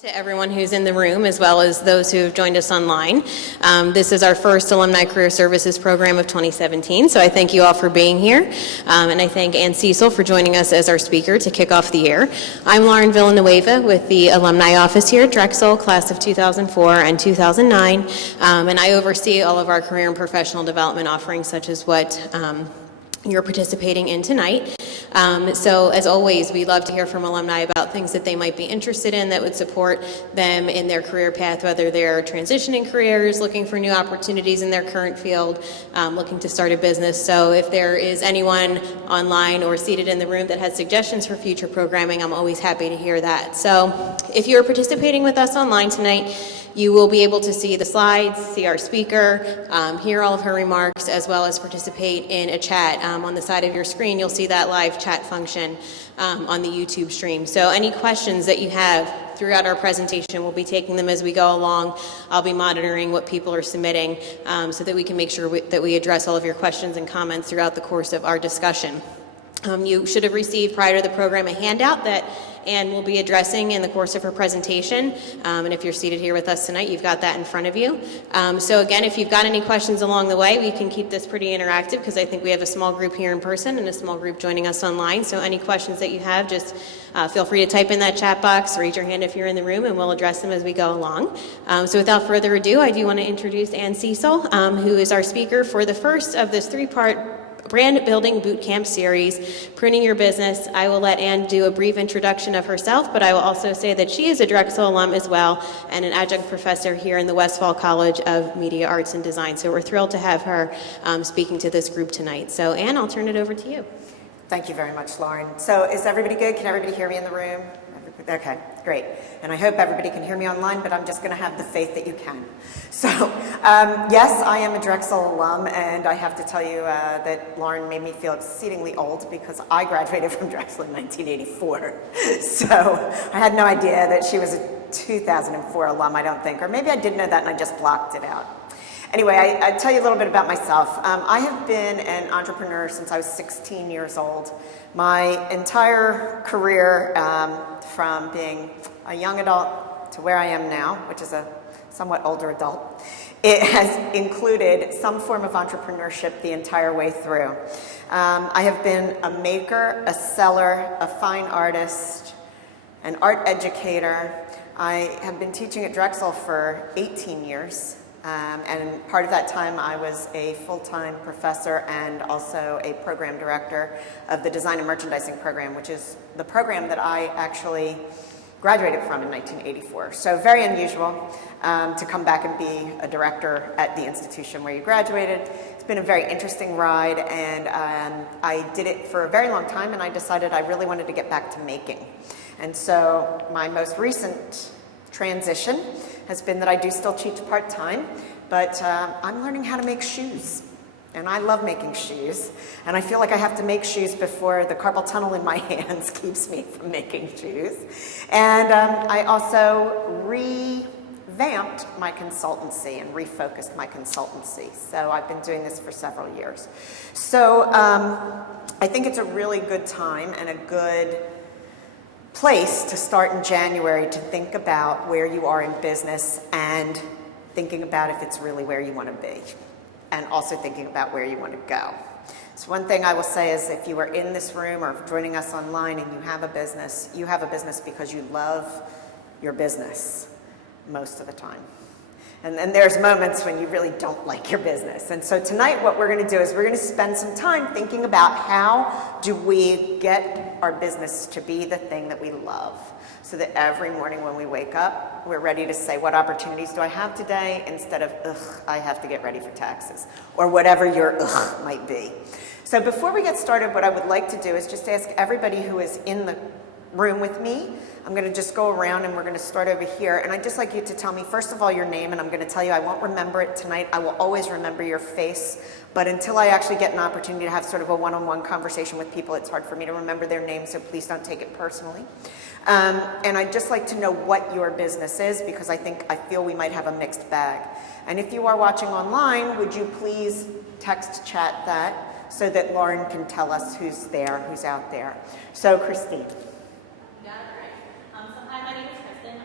To everyone who's in the room, as well as those who have joined us online. This is our first Alumni Career Services program of 2017, so I thank you all for being here, and I thank Ann Cecil for joining us as our speaker to kick off the year. I'm Lauren Villanueva with the Alumni Office here at Drexel, class of 2004 and 2009, and I oversee all of our career and professional development offerings, such as what you're participating in tonight. So as always, we love to hear from alumni about things that they might be interested in that would support them in their career path, whether they're transitioning careers, looking for new opportunities in their current field, looking to start a business. So if there is anyone online or seated in the room that has suggestions for future programming, I'm always happy to hear that. So if you're participating with us online tonight, you will be able to see the slides, see our speaker, hear all of her remarks, as well as participate in a chat. On the side of your screen, you'll see that live chat function on the YouTube stream. So any questions that you have throughout our presentation, we'll be taking them as we go along. I'll be monitoring what people are submitting so that we can make sure that we address all of your questions and comments throughout the course of our discussion. You should have received prior to the program a handout that Ann will be addressing in the course of her presentation. And if you're seated here with us tonight, you've got that in front of you. So again, if you've got any questions along the way, we can keep this pretty interactive because I think we have a small group here in person and a small group joining us online. So any questions that you have, just feel free to type in that chat box, raise your hand if you're in the room, and we'll address them as we go along. So without further ado, I do want to introduce Ann Cecil, who is our speaker for the first of this three-part Brand Building Bootcamp series, Pruning Your Business. I will let Ann do a brief introduction of herself, but I will also say that she is a Drexel alum as well and an adjunct professor here in the Westfall College of Media Arts and Design. So we're thrilled to have her speaking to this group tonight. So Ann, I'll turn it over to you. Thank you very much, Lauren. So is everybody good? Can everybody hear me in the room? Okay, great. And I hope everybody can hear me online, but I'm just going to have the faith that you can. So, yes, I am a Drexel alum, and I have to tell you that Lauren made me feel exceedingly old because I graduated from Drexel in 1984. So I had no idea that she was a 2004 alum, I don't think. Or maybe I did know that and I just blocked it out. Anyway, I tell you a little bit about myself. I have been an entrepreneur since I was 16 years old. My entire career, from being a young adult to where I am now, which is a somewhat older adult, it has included some form of entrepreneurship the entire way through. I have been a maker, a seller, a fine artist, an art educator. I have been teaching at Drexel for 18 years. And part of that time I was a full-time professor and also a program director of the Design and Merchandising program, which is the program that I actually graduated from in 1984. So very unusual to come back and be a director at the institution where you graduated. It's been a very interesting ride, and I did it for a very long time, and I decided I really wanted to get back to making. And so my most recent transition has been that I do still teach part-time, but I'm learning how to make shoes. And I love making shoes. And I feel like I have to make shoes before the carpal tunnel in my hands keeps me from making shoes. And I also revamped my consultancy and refocused my consultancy. So I've been doing this for several years. So I think it's a really good time and a good place to start in January to think about where you are in business and thinking about if it's really where you want to be, and also thinking about where you want to go. So one thing I will say is if you are in this room or joining us online and you have a business because you love your business most of the time. And then there's moments when you really don't like your business. And so tonight what we're going to do is we're going to spend some time thinking about how do we get our business to be the thing that we love, so that every morning when we wake up, we're ready to say, what opportunities do I have today, instead of, ugh, I have to get ready for taxes, or whatever your ugh might be. So before we get started, what I would like to do is just ask everybody who is in the room with me. I'm going to just go around and we're going to start over here. And I'd just like you to tell me, first of all, your name, and I'm going to tell you I won't remember it tonight. I will always remember your face. But until I actually get an opportunity to have sort of a one-on-one conversation with people, it's hard for me to remember their names, so please don't take it personally. And I'd just like to know what your business is, because I feel we might have a mixed bag. And if you are watching online, would you please text chat that so that Lauren can tell us who's there, who's out there. So Christine. Hi, my name is Kristen.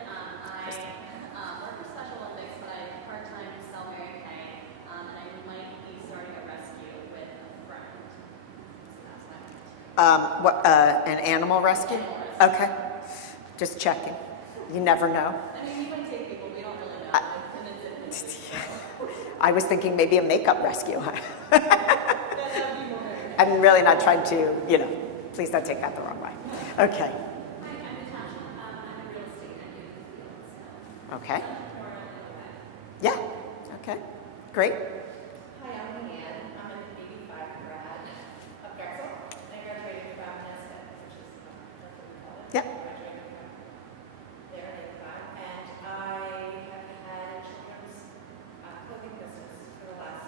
An animal rescue? Okay. Just checking. You never know. I mean, you might take people, we don't really know. I was thinking maybe a makeup rescue. That would be more. I'm really not trying to, please don't take that the wrong way. Okay. Hi, I'm Natasha. I'm a real estate agent. Okay. More on that. Yeah. Okay. Great. Hi, I'm Leanne. I'm an 85 grad of Drexel. I graduated from NESTA, which is what we call it. Yep. I graduated from there at 85. And I have had a children's clothing business for the last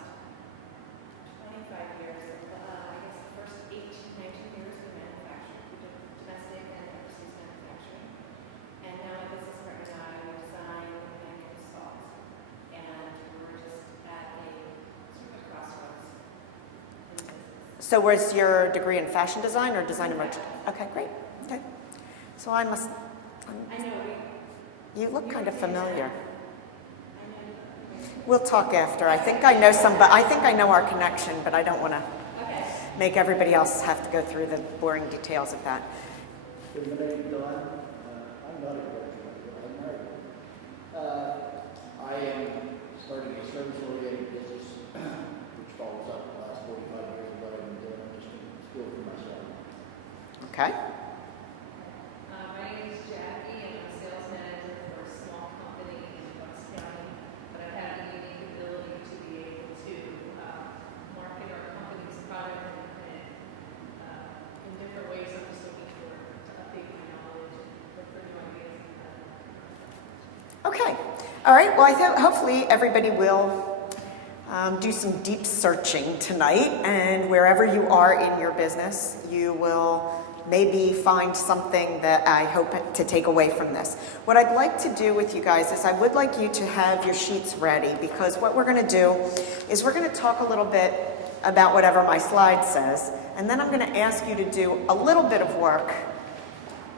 25 years. I guess the first 8 to 19 years we manufactured. We did domestic and overseas manufacturing. And now my business partner and I design and consult. And we're just at a sort of a crossroads in the business. So was your degree in fashion design or design and merchant? Okay, great. Okay. So I know you look kind of familiar. I know. We'll talk after. I think I know I think I know our connection, but I don't want to Okay. make everybody else have to go through the boring details of that. Good morning, Don. I'm not a graduate, I'm married. I am starting a service-oriented business, which follows up the last 45 years of what I've been doing. I'm just in school for myself. Okay. My name is Jackie, and I'm a sales manager for a small company in Bucks County, but I've had the unique ability to be able to market our company's product in different ways. I'm just looking to update my knowledge and look for new ideas. Okay. All right. Well, hopefully everybody will do some deep searching tonight, and wherever you are in your business, you will maybe find something that I hope to take away from this. What I'd like to do with you guys is I would like you to have your sheets ready, because what we're going to do is we're going to talk a little bit about whatever my slide says, and then I'm going to ask you to do a little bit of work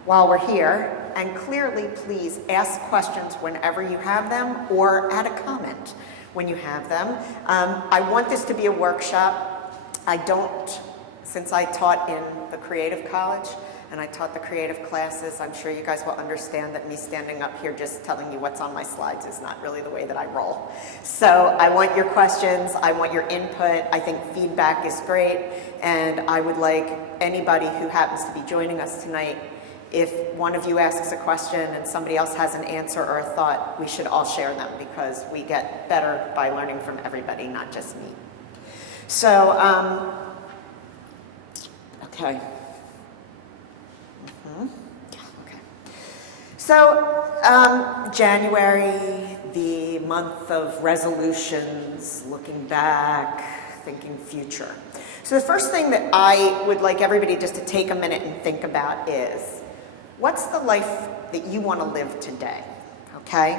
while we're here, and clearly please ask questions whenever you have them, or add a comment when you have them. I want this to be a workshop. Since I taught in the creative college and I taught the creative classes, I'm sure you guys will understand that me standing up here just telling you what's on my slides is not really the way that I roll. So I want your questions, I want your input. I think feedback is great, and I would like anybody who happens to be joining us tonight, if one of you asks a question and somebody else has an answer or a thought, we should all share them, because we get better by learning from everybody, not just me. So, okay. Okay. So, January, the month of resolutions, looking back, thinking future. So the first thing that I would like everybody just to take a minute and think about is, what's the life that you want to live today? Okay?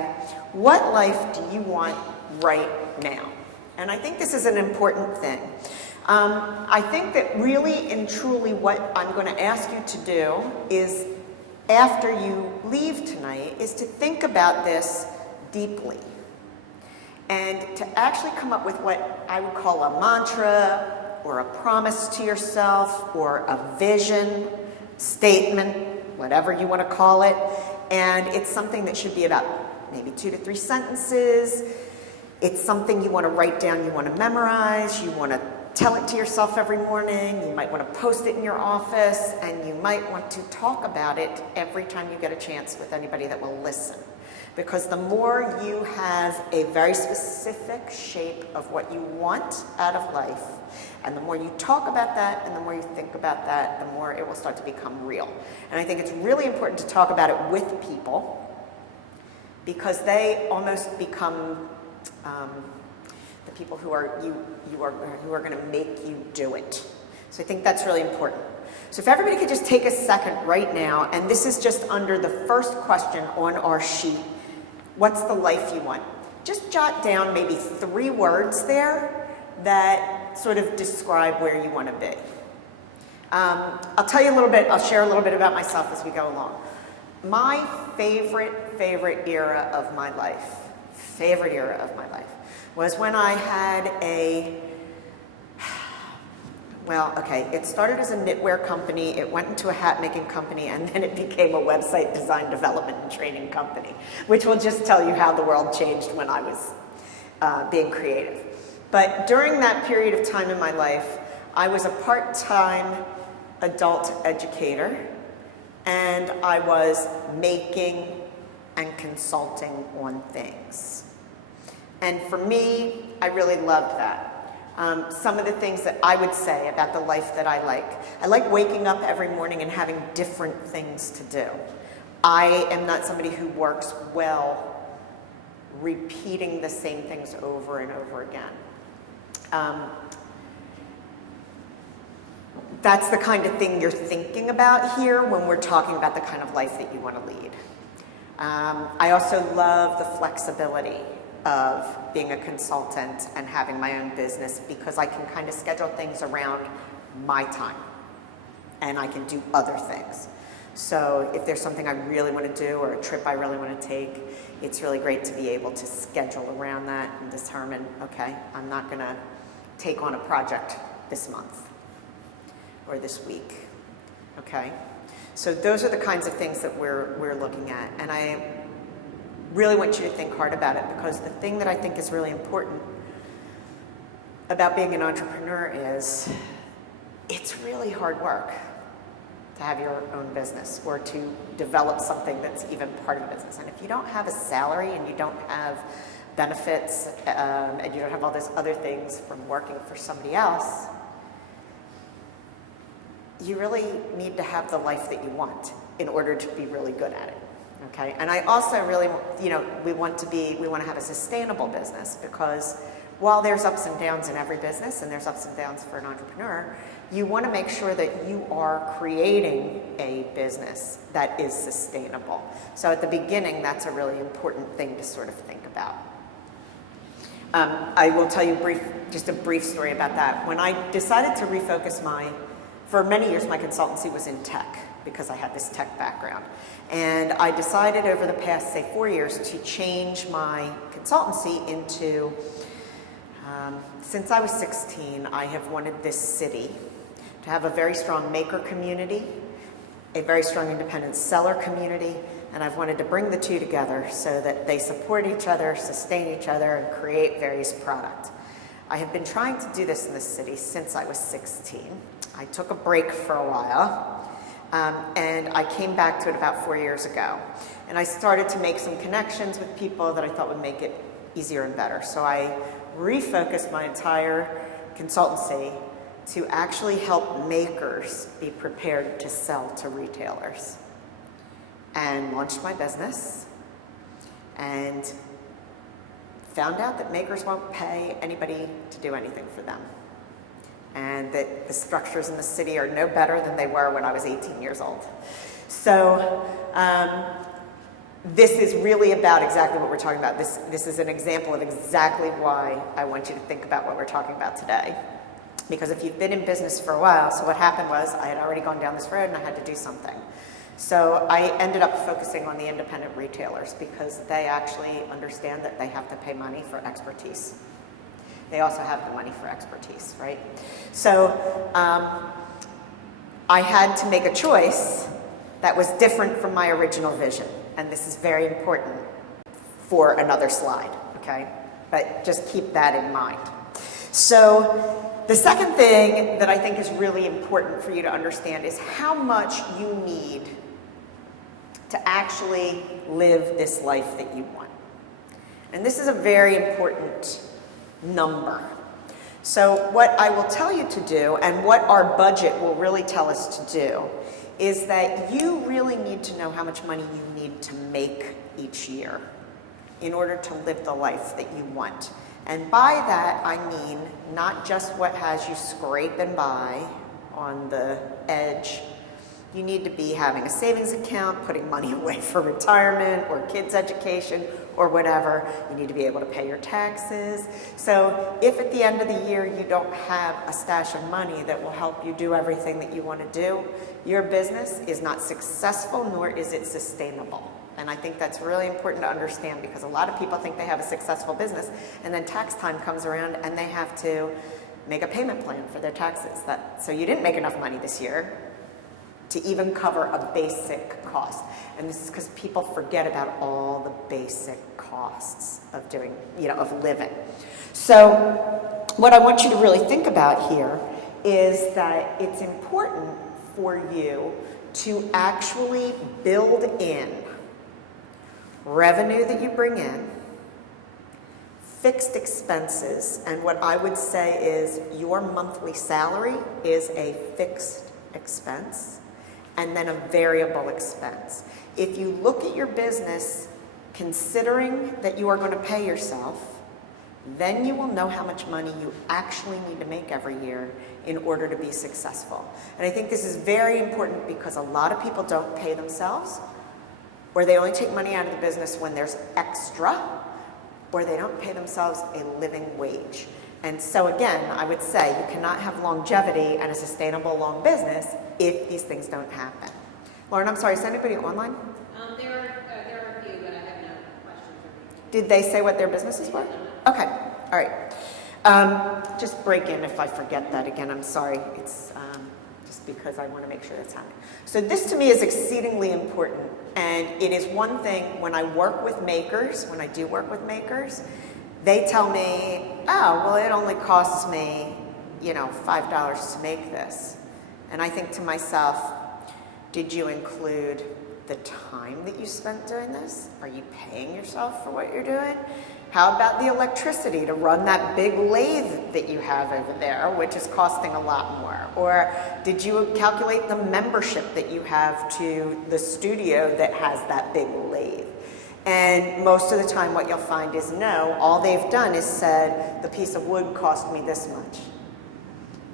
What life do you want right now? And I think this is an important thing. I think that really and truly what I'm going to ask you to do is, after you leave tonight, is to think about this deeply. And to actually come up with what I would call a mantra, or a promise to yourself, or a vision, statement, whatever you want to call it. And it's something that should be about maybe 2 to 3 sentences. It's something you want to write down, you want to memorize, you want to tell it to yourself every morning, you might want to post it in your office, and you might want to talk about it every time you get a chance with anybody that will listen. Because the more you have a very specific shape of what you want out of life, and the more you talk about that, and the more you think about that, the more it will start to become real. And I think it's really important to talk about it with people, because they almost become the people who are going to make you do it. So I think that's really important. So if everybody could just take a second right now, and this is just under the first question on our sheet, what's the life you want? Just jot down maybe 3 words there that sort of describe where you want to be. I'll share a little bit about myself as we go along. My favorite era of my life was when I had well, okay, it started as a knitwear company, it went into a hat making company, and then it became a website design development and training company, which will just tell you how the world changed when I was being creative. But during that period of time in my life, I was a part-time adult educator, and I was making and consulting on things. And for me, I really loved that. Some of the things that I would say about the life that I like waking up every morning and having different things to do. I am not somebody who works well repeating the same things over and over again. That's the kind of thing you're thinking about here when we're talking about the kind of life that you want to lead. I also love the flexibility of being a consultant and having my own business, because I can kind of schedule things around my time and I can do other things. So if there's something I really want to do or a trip I really want to take, it's really great to be able to schedule around that and determine, okay, I'm not going to take on a project this month or this week, okay? So those are the kinds of things that we're looking at. And I really want you to think hard about it, because the thing that I think is really important about being an entrepreneur is it's really hard work to have your own business or to develop something that's even part of a business. And if you don't have a salary and you don't have benefits and you don't have all those other things from working for somebody else, you really need to have the life that you want in order to be really good at it. Okay, and I also really, we want to have a sustainable business, because while there's ups and downs in every business, and there's ups and downs for an entrepreneur, you want to make sure that you are creating a business that is sustainable. So at the beginning, that's a really important thing to sort of think about. I will tell you just a brief story about that. When I decided to refocus for many years, my consultancy was in tech, because I had this tech background. And I decided over the past, say, 4 years to change my consultancy into, since I was 16, I have wanted this city to have a very strong maker community, a very strong independent seller community, and I've wanted to bring the two together so that they support each other, sustain each other, and create various products. I have been trying to do this in this city since I was 16. I took a break for a while. And I came back to it about 4 years ago. And I started to make some connections with people that I thought would make it easier and better. So I refocused my entire consultancy to actually help makers be prepared to sell to retailers. And launched my business and found out that makers won't pay anybody to do anything for them, and that the structures in the city are no better than they were when I was 18 years old. So this is really about exactly what we're talking about. This is an example of exactly why I want you to think about what we're talking about today. Because if you've been in business for a while, so what happened was I had already gone down this road and I had to do something. So I ended up focusing on the independent retailers, because they actually understand that they have to pay money for expertise. They also have the money for expertise, right? So I had to make a choice that was different from my original vision. And this is very important for another slide, okay? But just keep that in mind. So the second thing that I think is really important for you to understand is how much you need to actually live this life that you want. And this is a very important number. So what I will tell you to do, and what our budget will really tell us to do, is that you really need to know how much money you need to make each year in order to live the life that you want. And by that, I mean not just what has you scraping by on the edge. You need to be having a savings account, putting money away for retirement or kids' education or whatever. You need to be able to pay your taxes. So if at the end of the year you don't have a stash of money that will help you do everything that you want to do, your business is not successful, nor is it sustainable. And I think that's really important to understand, because a lot of people think they have a successful business, and then tax time comes around and they have to make a payment plan for their taxes. So you didn't make enough money this year to even cover a basic cost. And this is because people forget about all the basic costs of doing, of living. So what I want you to really think about here is that it's important for you to actually build in revenue that you bring in, fixed expenses, and what I would say is your monthly salary is a fixed expense, and then a variable expense. If you look at your business considering that you are going to pay yourself, then you will know how much money you actually need to make every year in order to be successful. And I think this is very important because a lot of people don't pay themselves, or they only take money out of the business when there's extra, or they don't pay themselves a living wage. And so again, I would say you cannot have longevity and a sustainable long business if these things don't happen. Lauren, I'm sorry, is anybody online? There are a few, but I have no questions or Did they say what their businesses were? Okay, all right. Just break in if I forget that again, I'm sorry. It's just because I want to make sure that's happening. So this to me is exceedingly important, and it is one thing when I work with makers, when I do work with makers, they tell me, oh, well, it only costs me, $5 to make this. And I think to myself, did you include the time that you spent doing this? Are you paying yourself for what you're doing? How about the electricity to run that big lathe that you have over there, which is costing a lot more? Or did you calculate the membership that you have to the studio that has that big lathe? And most of the time what you'll find is no, all they've done is said, the piece of wood cost me this much,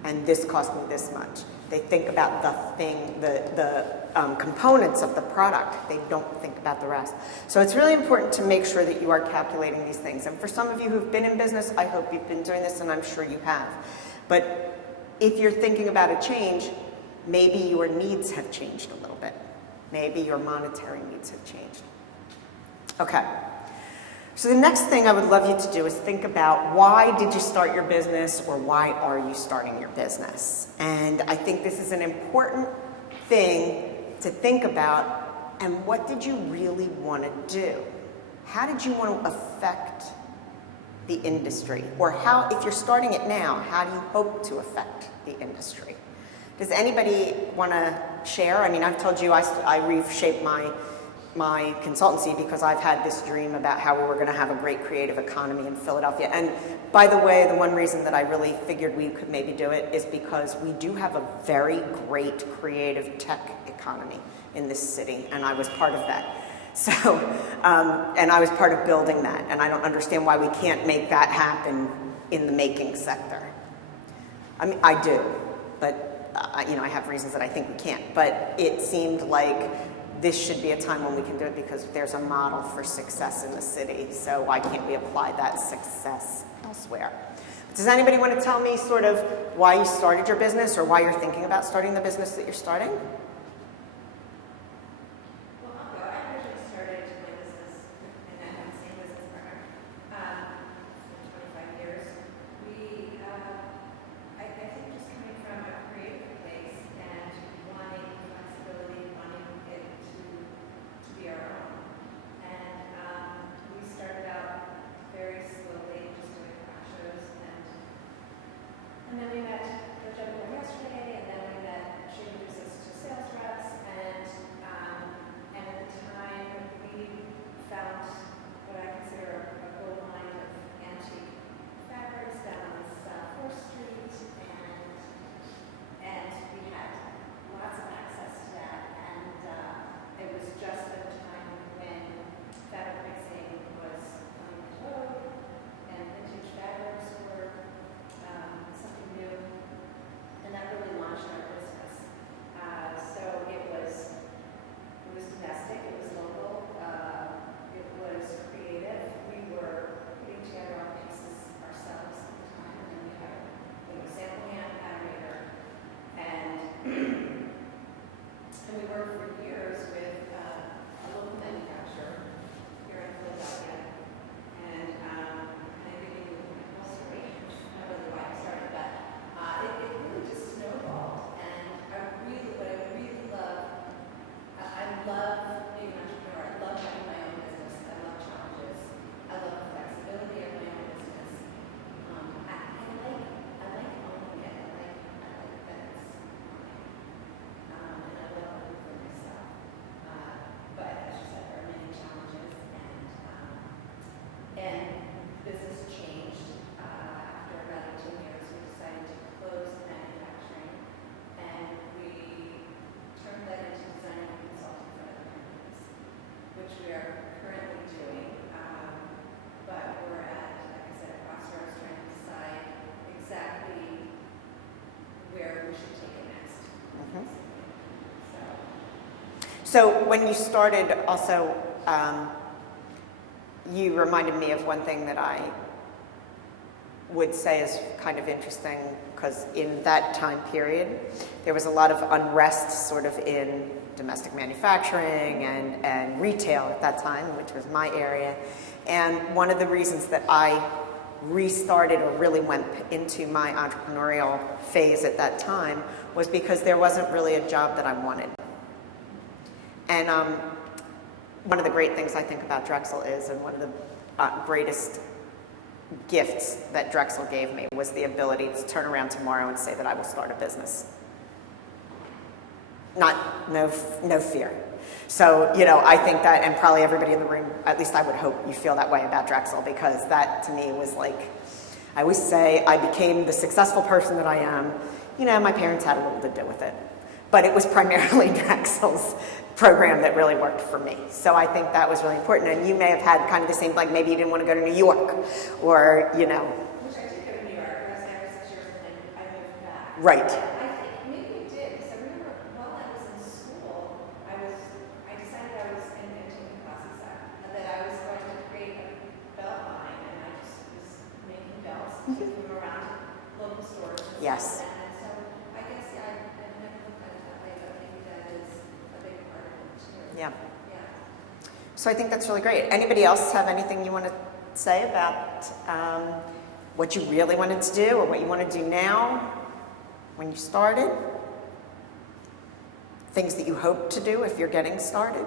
and this cost me this much. They think about the components of the product. They don't think about the rest. So it's really important to make sure that you are calculating these things. And for some of you who've been in business, I hope you've been doing this, and I'm sure you have. But if you're thinking about a change, maybe your needs have changed a little bit. Maybe your monetary needs have changed. Okay. So the next thing I would love you to do is think about why did you start your business, or why are you starting your business? And I think this is an important thing to think about. And what did you really want to do? How did you want to affect the industry? Or how, if you're starting it now, how do you hope to affect the industry? Does anybody want to share? I mean, I've told you I reshaped my consultancy because I've had this dream about how we were going to have a great creative economy in Philadelphia. And by the way, the one reason that I really figured we could maybe do it is because we do have a very great creative tech economy in this city, and I was part of that. So, and I was part of building that, and I don't understand why we can't make that happen in the making sector. I mean, I do, but I have reasons that I think we can't. But it seemed like this should be a time when we can do it because there's a model for success in the city. So why can't we apply that success elsewhere? Does anybody want to tell me sort of why you started your business, or why you're thinking about starting the business that you're starting? Well, I'll go. I originally started my business, and I have the same business partner for 25 years. I think just coming from a creative place and wanting flexibility, wanting it to be our own. And we started out very slowly, just doing craft shows, and then we met the gentleman yesterday, and then we met, she introduced us to sales love being an entrepreneur. I love having my own business. I love challenges. I love the flexibility of my own business. I like owning it. I like that it's mine. And I love working for myself. But as you said, there are many challenges, and business changed after about 18 years. We decided to close manufacturing, and we turned that into design and consulting for other companies, which we are currently doing. But we're at, like I said, a crossroads trying to decide exactly where we should take it next. So when you started, also, you reminded me of one thing that I would say is kind of interesting, because in that time period, there was a lot of unrest sort of in domestic manufacturing and retail at that time, which was my area. And one of the reasons that I restarted or really went into my entrepreneurial phase at that time was because there wasn't really a job that I wanted. And one of the great things I think about Drexel is, and one of the greatest gifts that Drexel gave me, was the ability to turn around tomorrow and say that I will start a business. No fear. So, I think that, and probably everybody in the room, at least I would hope you feel that way about Drexel, because that to me was like, I always say I became the successful person that I am. My parents had a little to do with it, but it was primarily Drexel's program that really worked for me. So I think that was really important. And you may have had kind of the same, like maybe you didn't want to go to New York, or, Which I did go to New York. I was there for 6 years, and then I moved back. Right. I think maybe it did, because I remember while I was in school, I decided I was going to take classes that I was going to create a belt line, and I just was making belts, taking them around local stores. Yes. And so I guess, yeah, I never looked at it that way, but maybe that is a big part of it too. Yeah. Yeah. So I think that's really great. Anybody else have anything you want to say about what you really wanted to do, or what you want to do now when you started? Things that you hope to do if you're getting started? I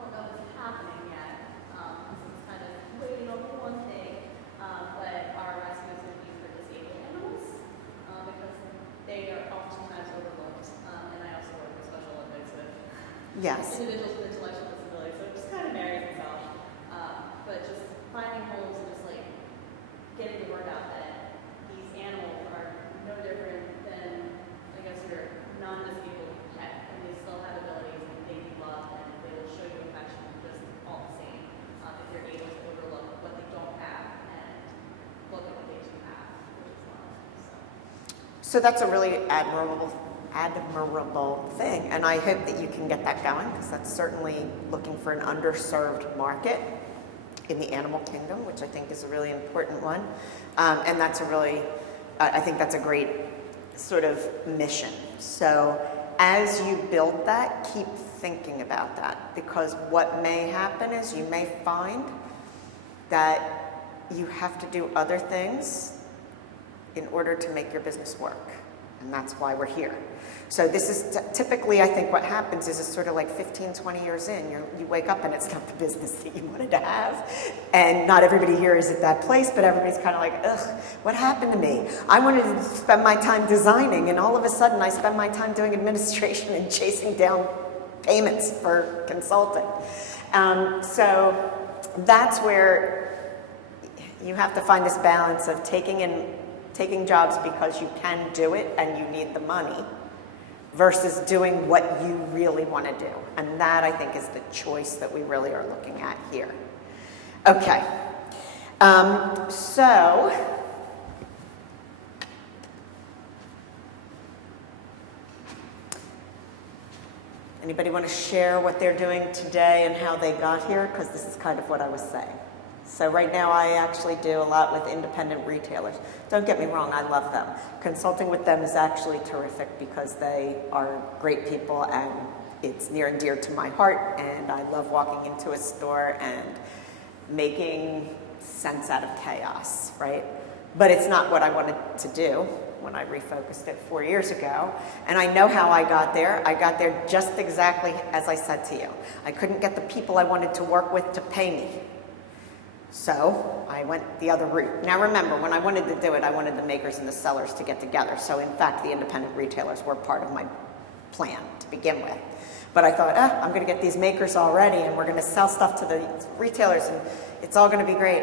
don't know if it's happening yet, because it's kind of waiting over one thing, but our rescues would be for disabled animals, because they are oftentimes overlooked, and I also work with Special Olympics with Yes. individuals with intellectual disabilities, so it just kind of marries itself. But just finding homes and just like getting the word out that these animals are no different than, I guess, your non-disabled pet, and they still have abilities, and they need love, and they will show you affection just all the same, if you're able to overlook what they don't have and look at what they do have, which is love. So that's a really admirable thing, and I hope that you can get that going, because that's certainly looking for an underserved market in the animal kingdom, which I think is a really important one. And that's I think that's a great sort of mission. So as you build that, keep thinking about that, because what may happen is you may find that you have to do other things in order to make your business work. And that's why we're here. So this is typically, I think what happens is it's sort of like 15, 20 years in, you wake up and it's not the business that you wanted to have. And not everybody here is at that place, but everybody's kind of like, ugh, what happened to me? I wanted to spend my time designing, and all of a sudden I spend my time doing administration and chasing down payments for consulting. So that's where you have to find this balance of taking jobs because you can do it and you need the money, versus doing what you really want to do. And that, I think, is the choice that we really are looking at here. Okay. So anybody want to share what they're doing today and how they got here? Because this is kind of what I was saying. So right now I actually do a lot with independent retailers. Don't get me wrong, I love them. Consulting with them is actually terrific because they are great people, and it's near and dear to my heart, and I love walking into a store and making sense out of chaos, right? But it's not what I wanted to do when I refocused it 4 years ago. And I know how I got there. I got there just exactly as I said to you. I couldn't get the people I wanted to work with to pay me. So I went the other route. Now remember, when I wanted to do it, I wanted the makers and the sellers to get together. So in fact, the independent retailers were part of my plan to begin with. But I thought, I'm going to get these makers all ready, and we're going to sell stuff to the retailers, and it's all going to be great.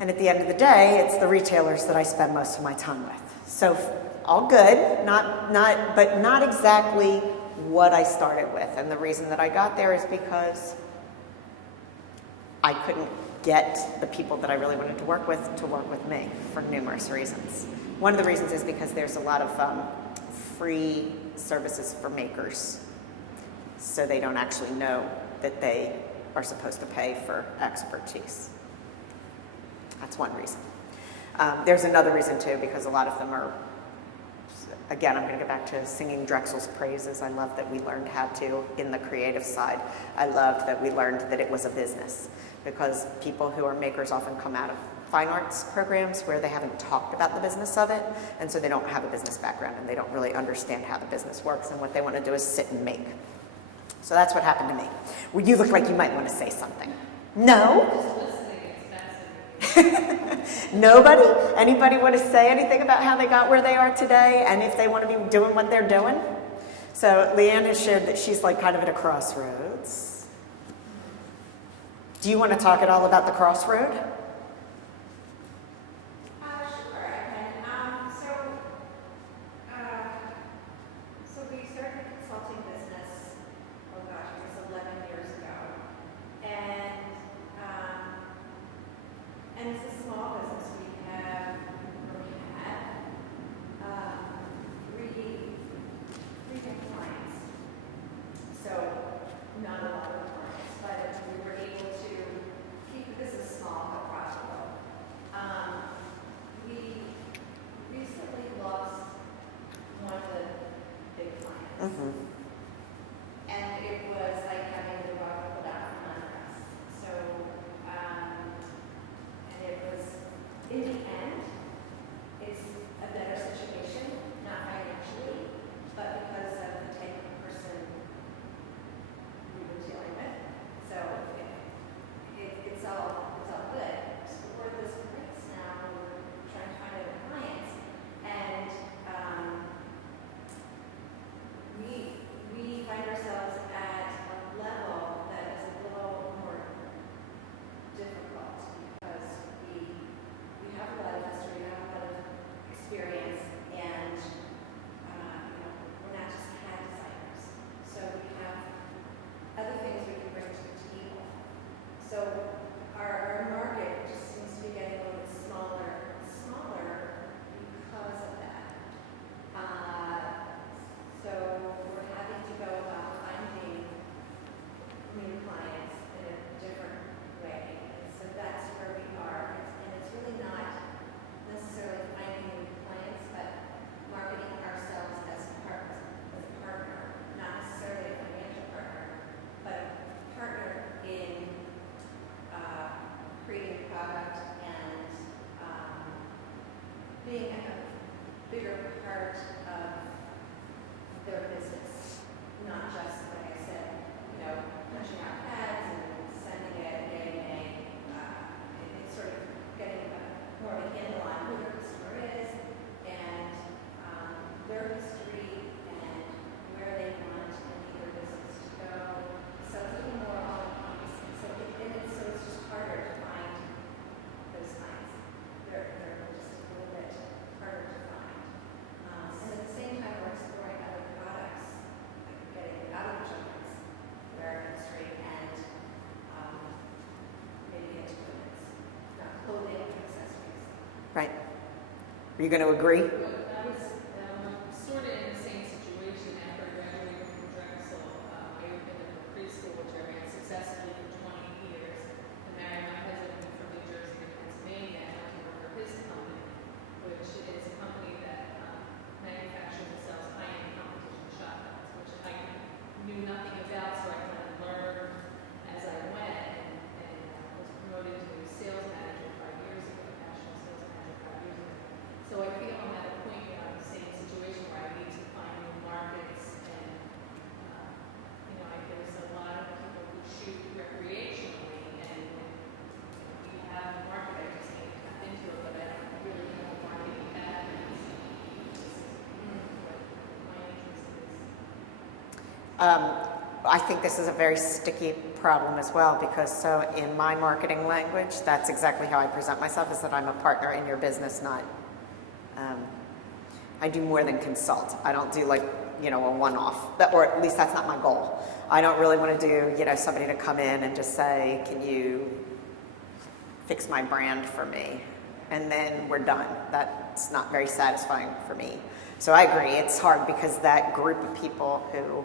And at the end of the day, it's the retailers that I spend most of my time with. So all good, but not exactly what I started with. And the reason that I got there is because I couldn't get the people that I really wanted to work with me for numerous reasons. One of the reasons is because there's a lot of free services for makers, so they don't actually know that they are supposed to pay for expertise. That's one reason. There's another reason too, because a lot of them are, again, I'm going to go back to singing Drexel's praises. I love that we learned how to in the creative side. I loved that we learned that it was a business, because people who are makers often come out of fine arts programs where they haven't talked about the business of it, and so they don't have a business background and they don't really understand how the business works, and what they want to do is sit and make. So that's what happened to me. Well, you look like you might want to say something. No? Nobody? Anybody want to say anything about how they got where they are today and if they want to be doing what they're doing? So Leanne has shared that she's like kind of at a crossroads. Do you want to talk at all about the crossroad? Sure, I can. So we started a consulting business, oh gosh, it was 11 years ago. And it's a small business. We had three clients. So not a lot of clients, but we were able to keep the business small but profitable. We recently lost one of the big clients. Mm-hmm. And it was like having the rug pulled out from under us. So, and it was, in the end, it's a better situation, not financially, but because of the type of person we were dealing with. So it's all good. So we're this place now, we're trying to find other clients, and we find ourselves at a level that is a little more difficult because we have a lot of history, we have a lot of experience, and we're not just CAD designers. So we have other things we can bring to the table. So our market just seems to be getting a little bit smaller because of that. So we're having to go about finding new clients in a different way. And so that's where we are. And it's really not necessarily finding new clients, but marketing ourselves as a partner, not necessarily a financial partner, but a partner in creating product and being a bigger part of their business, not just, like I said, punching out ads and sending it, it's sort of getting more of a handle on who their customer is and their history and where they want and need their business to go. So it's a little more all-encompassing. So it's just harder to find those clients. They're just a little bit harder to find. And at the same time, we're exploring other products, like getting out of the children's wear industry and maybe into women's, not clothing, accessories. Right. Are you going to agree? I was sort of in the same situation after I graduated from Drexel. I had been in preschool, which I ran successfully for 20 years. And married my husband from New Jersey to Pennsylvania, and I went to work for his company, which is a company that manufactures and sells high-end competition shotguns, which I knew nothing about, so I kind of learned as I went, and was promoted to sales manager 5 years ago, national sales manager 5 years ago. So I feel I'm at a I think this is a very sticky problem as well, because so in my marketing language, that's exactly how I present myself, is that I'm a partner in your business, not, I do more than consult. I don't do like, a one-off, or at least that's not my goal. I don't really want to do, somebody to come in and just say, can you fix my brand for me? And then we're done. That's not very satisfying for me. So I agree, it's hard because that group of people who,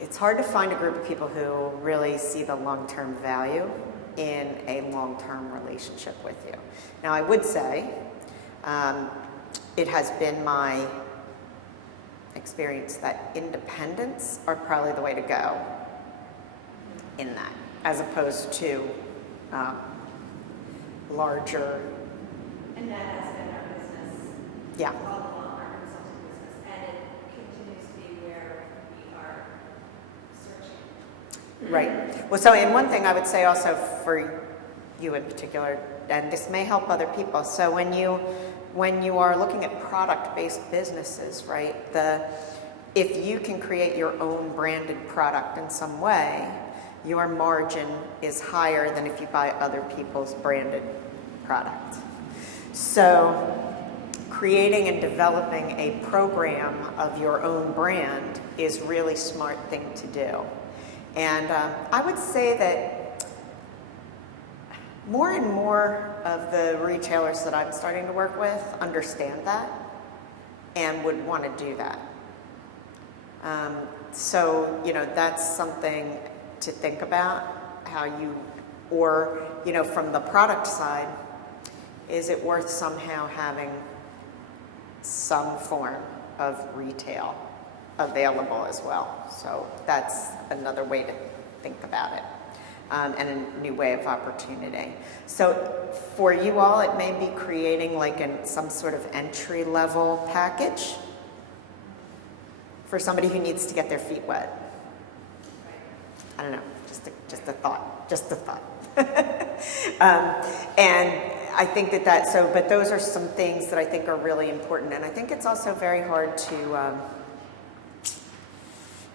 it's hard to find a group of people who really see the long-term value in a long-term relationship with you. Now, I would say it has been my experience that independents are probably the way to go in that, as opposed to larger. And that has been our business. Yeah. All along, our consulting business, and it continues to be where we are searching. Right. Well, so, and one thing I would say also for you in particular, and this may help other people. So when you are looking at product-based businesses, right, if you can create your own branded product in some way, your margin is higher than if you buy other people's branded product. So creating and developing a program of your own brand is really smart thing to do. And I would say that more and more of the retailers that I'm starting to work with understand that and would want to do that. So, that's something to think about, how you, or, from the product side, is it worth somehow having some form of retail available as well? So that's another way to think about it. And a new way of opportunity. So for you all, it may be creating like some sort of entry-level package for somebody who needs to get their feet wet. I don't know, just a thought. And I think but those are some things that I think are really important. And I think it's also very hard to,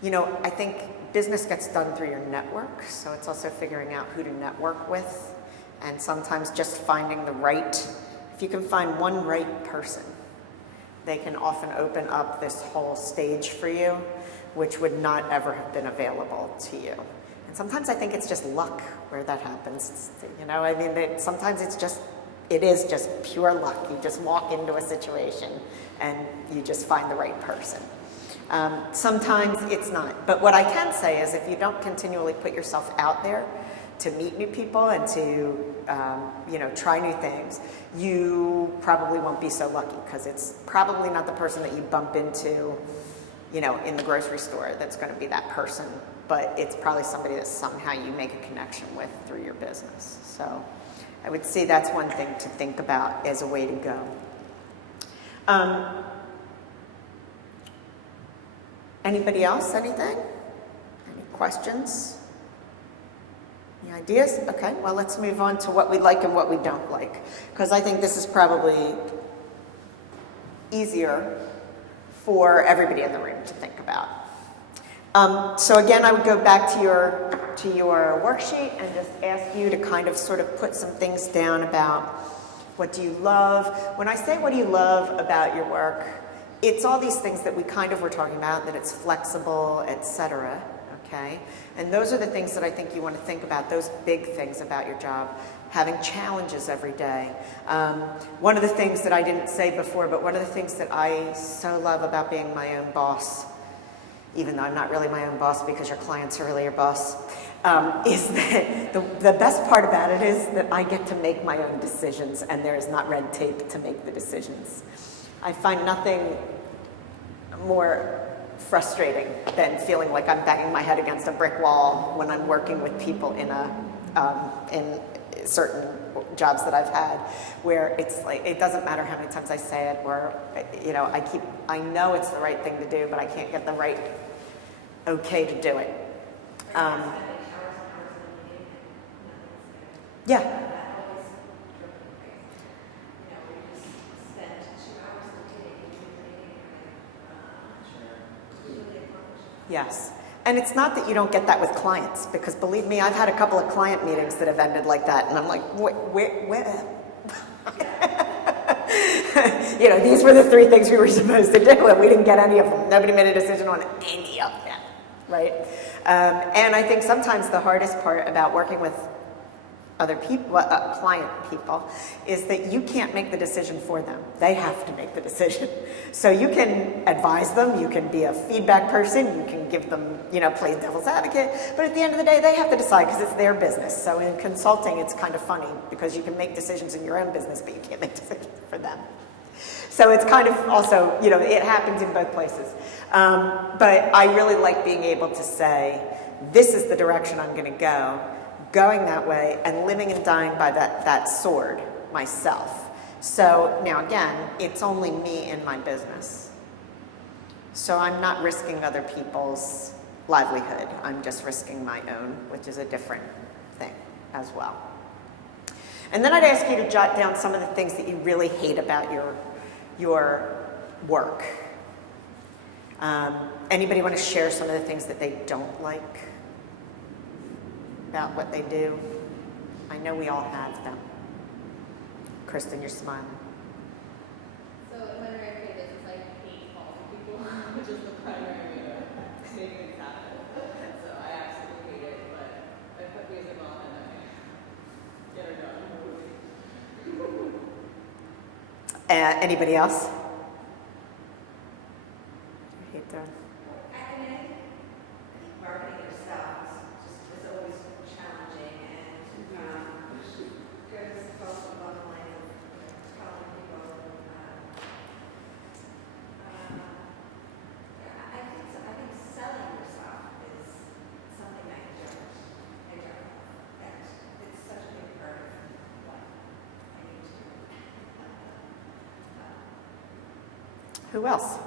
I think business gets done through your network, so it's also figuring out who to network with, and sometimes just finding if you can find one right person, they can often open up this whole stage for you, which would not ever have been available to you. And sometimes I think it's just luck where that happens, sometimes it is just pure luck. You just walk into a situation and you just find the right person. Sometimes it's not. But what I can say is if you don't continually put yourself out there to meet new people and to, try new things, you probably won't be so lucky, because it's probably not the person that you bump into, in the grocery store that's going to be that person, but it's probably somebody that somehow you make a connection with through your business. So I would say that's one thing to think about as a way to go. Anybody else? Anything? Any questions? Any ideas? Okay, well, let's move on to what we like and what we don't like, because I think this is probably easier for everybody in the room to think about. So again, I would go back to your worksheet and just ask you to kind of sort of put some things down about what do you love. When I say what do you love about your work, it's all these things that we kind of were talking about, that it's flexible, etc. Okay? And those are the things that I think you want to think about, those big things about your job, having challenges every day. One of the things that I didn't say before, but one of the things that I so love about being my own boss, even though I'm not really my own boss because your clients are really your boss, is that the best part about it is that I get to make my own decisions, and there is not red tape to make the decisions. I find nothing more frustrating than feeling like I'm banging my head against a brick wall when I'm working with people in certain jobs that I've had, where it's like, it doesn't matter how many times I say it, or, I know it's the right thing to do, but I can't get the right okay to do it. Yeah. Yes. And it's not that you don't get that with clients, because believe me, I've had a couple of client meetings that have ended like that, and I'm like, where? You know, these were the 3 things we were supposed to do, and we didn't get any of them. Nobody made a decision on any of them, right? And I think sometimes the hardest part about working with other people, client people, is that you can't make the decision for them. They have to make the decision. So you can advise them, you can be a feedback person, you can give them, you know, play devil's advocate, but at the end of the day, they have to decide because it's their business. So in consulting, it's kind of funny because you can make decisions in your own business, but you can't make decisions for them. So it's kind of also, you know, it happens in both places. But I really like being able to say, this is the direction I'm going to go, going that way, and living and dying by that sword myself. So now again, it's only me in my business. So I'm not risking other people's livelihood. I'm just risking my own, which is a different thing as well. And then I'd ask you to jot down some of the things that you really hate about your work. Anybody want to share some of the things that they don't like about what they do? I know we all have them. Kristen, you're smiling. So in my very business, I hate calling people, which is the primary way of making things happen. So I absolutely hate it, but I put music on and I get her done. Anybody else? I hate that. I mean, I think marketing yourself is always challenging, and there's also along the line of telling people. I think selling yourself is something that I don't, and it's such a big part of what I need to do. Who else?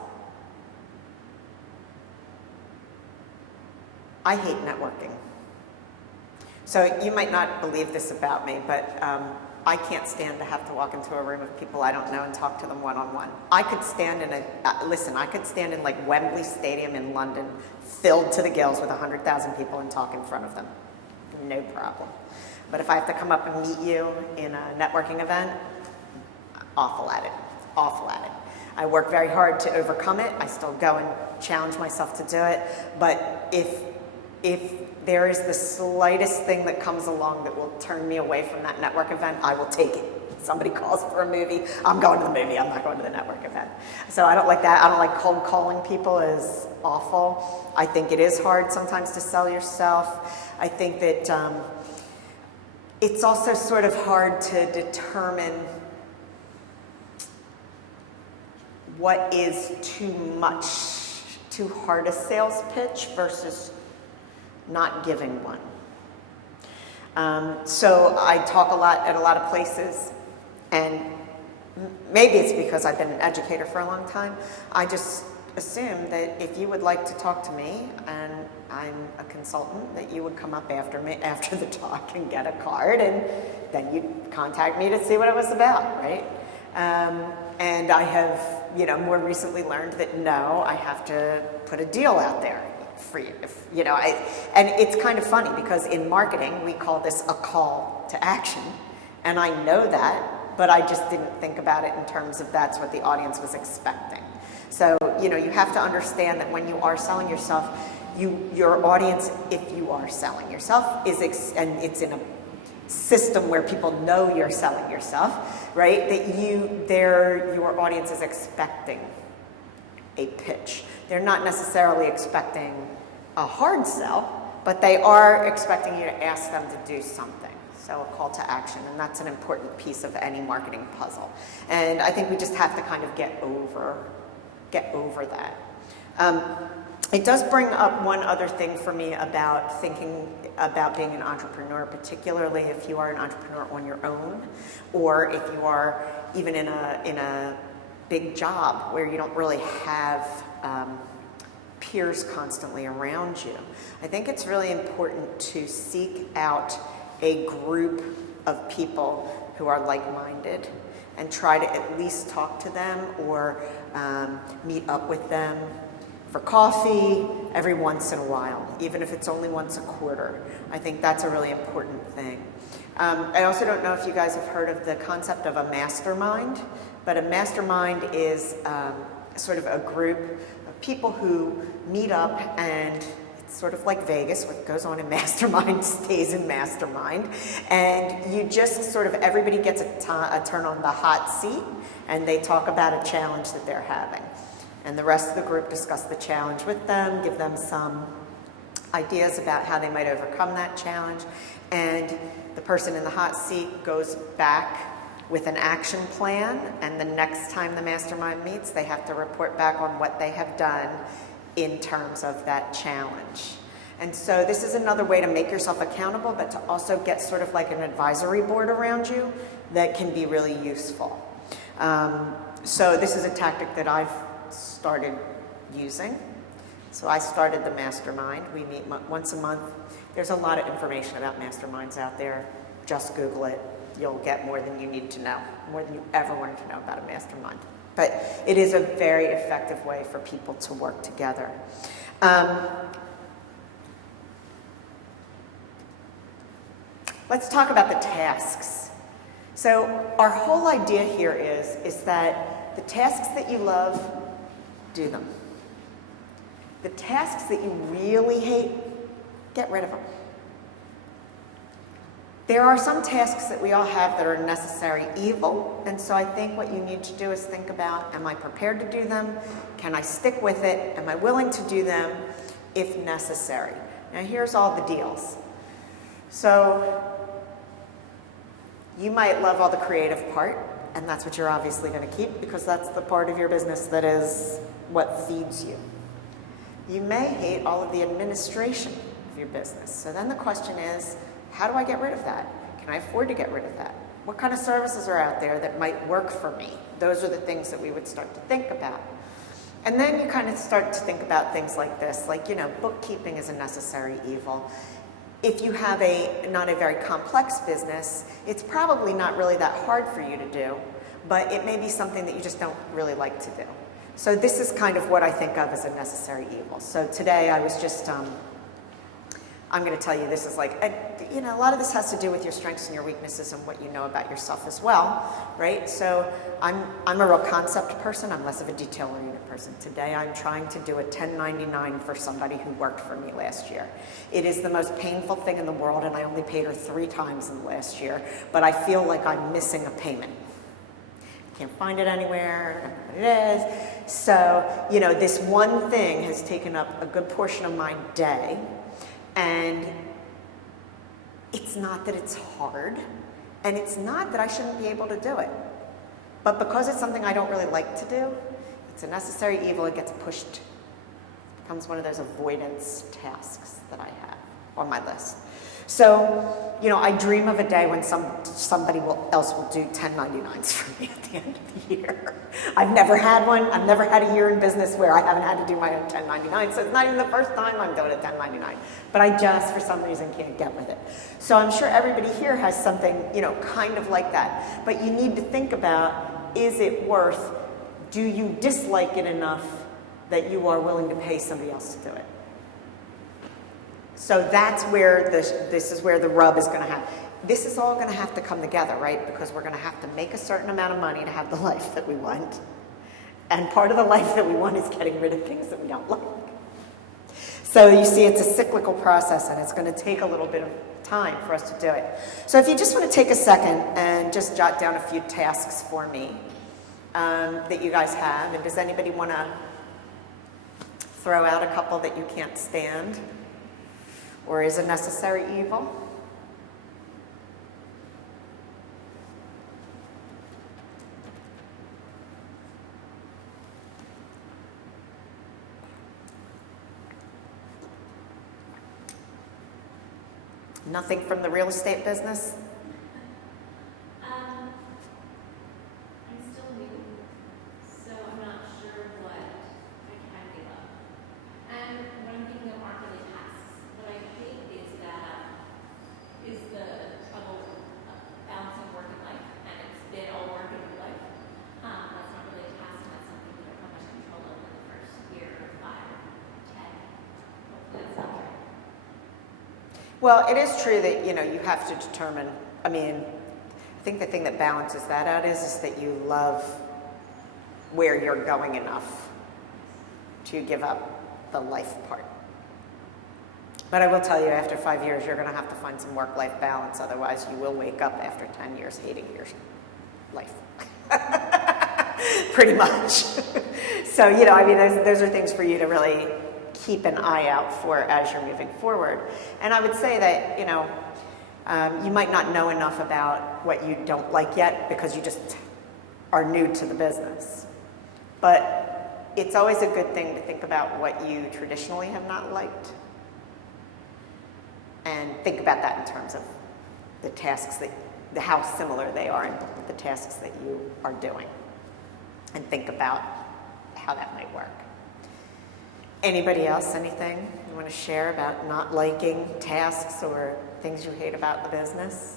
I hate networking. So you might not believe this about me, but I can't stand to have to walk into a room of people I don't know and talk to them one-on-one. I could stand in I could stand in like Wembley Stadium in London, filled to the gills with 100,000 people and talk in front of them. No problem. But if I have to come up and meet you in a networking event, awful at it, awful at it. I work very hard to overcome it. I still go and challenge myself to do it. But if there is the slightest thing that comes along that will turn me away from that network event, I will take it. Somebody calls for a movie, I'm going to the movie, I'm not going to the network event. So I don't like that. I don't like cold calling people. Is awful. I think it is hard sometimes to sell yourself. I think that it's also sort of hard to determine what is too much, too hard a sales pitch versus not giving one. So I talk a lot at a lot of places, and maybe it's because I've been an educator for a long time. I just assume that if you would like to talk to me, and I'm a consultant, that you would come up after me after the talk and get a card, and then you'd contact me to see what it was about, right? And I have, more recently learned that no, I have to put a deal out there for you. And it's kind of funny because in marketing, we call this a call to action. And I know that, but I just didn't think about it in terms of that's what the audience was expecting. So, you have to understand that when you are selling yourself, your audience, if you are selling yourself, and it's in a system where people know you're selling yourself, right? That your audience is expecting a pitch. They're not necessarily expecting a hard sell, but they are expecting you to ask them to do something. So a call to action, and that's an important piece of any marketing puzzle. And I think we just have to kind of get over that. It does bring up one other thing for me about thinking about being an entrepreneur, particularly if you are an entrepreneur on your own, or if you are even in a big job where you don't really have peers constantly around you. I think it's really important to seek out a group of people who are like-minded and try to at least talk to them or meet up with them for coffee every once in a while, even if it's only once a quarter. I think that's a really important thing. I also don't know if you guys have heard of the concept of a mastermind, but a mastermind is sort of a group of people who meet up, and it's sort of like Vegas. What goes on in mastermind stays in mastermind. And you just sort of, everybody gets a turn on the hot seat, and they talk about a challenge that they're having. And the rest of the group discuss the challenge with them, give them some ideas about how they might overcome that challenge. And the person in the hot seat goes back with an action plan, and the next time the mastermind meets, they have to report back on what they have done in terms of that challenge. And so this is another way to make yourself accountable, but to also get sort of like an advisory board around you that can be really useful. So this is a tactic that I've started using. So I started the mastermind. We meet once a month. There's a lot of information about masterminds out there. Just Google it. You'll get more than you need to know, more than you ever wanted to know about a mastermind. But it is a very effective way for people to work together. Let's talk about the tasks. So our whole idea here is that the tasks that you love, do them. The tasks that you really hate, get rid of them. There are some tasks that we all have that are necessary evil, and so I think what you need to do is think about, am I prepared to do them? Can I stick with it? Am I willing to do them if necessary? Now here's all the deals. So you might love all the creative part, and that's what you're obviously going to keep because that's the part of your business that is what feeds you. You may hate all of the administration of your business. So then the question is, how do I get rid of that? Can I afford to get rid of that? What kind of services are out there that might work for me? Those are the things that we would start to think about. And then you kind of start to think about things like this, like, you know, bookkeeping is a necessary evil. If you have not a very complex business, it's probably not really that hard for you to do, but it may be something that you just don't really like to do. So this is kind of what I think of as a necessary evil. So today I was just, I'm going to tell you this is like, you know, a lot of this has to do with your strengths and your weaknesses and what you know about yourself as well, right? So I'm a real concept person. I'm less of a detail-oriented person. Today I'm trying to do a 1099 for somebody who worked for me last year. It is the most painful thing in the world, and I only paid her 3 times in the last year, but I feel like I'm missing a payment. Can't find it anywhere, I don't know what it is. So, you know, this one thing has taken up a good portion of my day, and it's not that it's hard, and it's not that I shouldn't be able to do it. But because it's something I don't really like to do, it's a necessary evil, it gets pushed. It becomes one of those avoidance tasks that I have on my list. So, you know, I dream of a day when somebody else will do 1099s for me at the end of the year. I've never had one. I've never had a year in business where I haven't had to do my own 1099, so it's not even the first time I'm doing a 1099. But I just, for some reason, can't get with it. So I'm sure everybody here has something, you know, kind of like that. But you need to think about, is it worth, do you dislike it enough that you are willing to pay somebody else to do it? So that's where this is where the rub is going to happen. This is all going to have to come together, right? Because we're going to have to make a certain amount of money to have the life that we want. And part of the life that we want is getting rid of things that we don't like. So you see, it's a cyclical process, and it's going to take a little bit of time for us to do it. So if you just want to take a second and just jot down a few tasks for me that you guys have. And does anybody want to throw out a couple that you can't stand? Or is a necessary evil? Nothing from the real estate business? I'm still new, so I'm not sure what I can give up. And when I'm thinking of aren't really tasks, what I hate is the trouble of balancing work and life, and it's been all work and life. That's not really a task, and that's something that I have much control over the first year or 5 or Well, it is true that, you have to determine, I think the thing that balances that out is that you love where you're going enough to give up the life part. But I will tell you, after 5 years, you're going to have to find some work-life balance. Otherwise, you will wake up after 10 years hating your life. Pretty much. So, those are things for you to really keep an eye out for as you're moving forward. And I would say that, you might not know enough about what you don't like yet because you just are new to the business. But it's always a good thing to think about what you traditionally have not liked. And think about that in terms of the tasks how similar they are and the tasks that you are doing. And think about how that might work. Anybody else, anything you want to share about not liking tasks or things you hate about the business?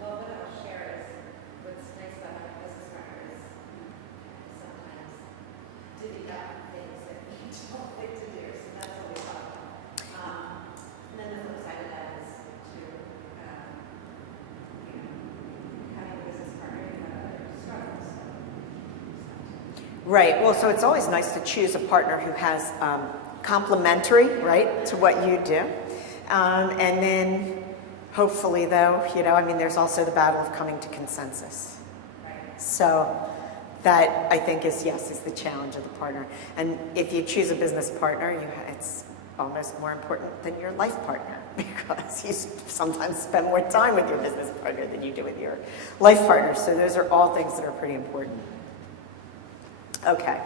Well, what I'll share is what's nice about our business partners sometimes divvy up things that we don't like to do, so that's always fun. And then the flip side of that is to, having a business partner and have other struggles. Right. Well, so it's always nice to choose a partner who has complementary, right, to what you do. And then hopefully, though, there's also the battle of coming to consensus. Right. So that, I think, is the challenge of the partner. And if you choose a business partner, it's almost more important than your life partner because you sometimes spend more time with your business partner than you do with your life partner. So those are all things that are pretty important. Okay.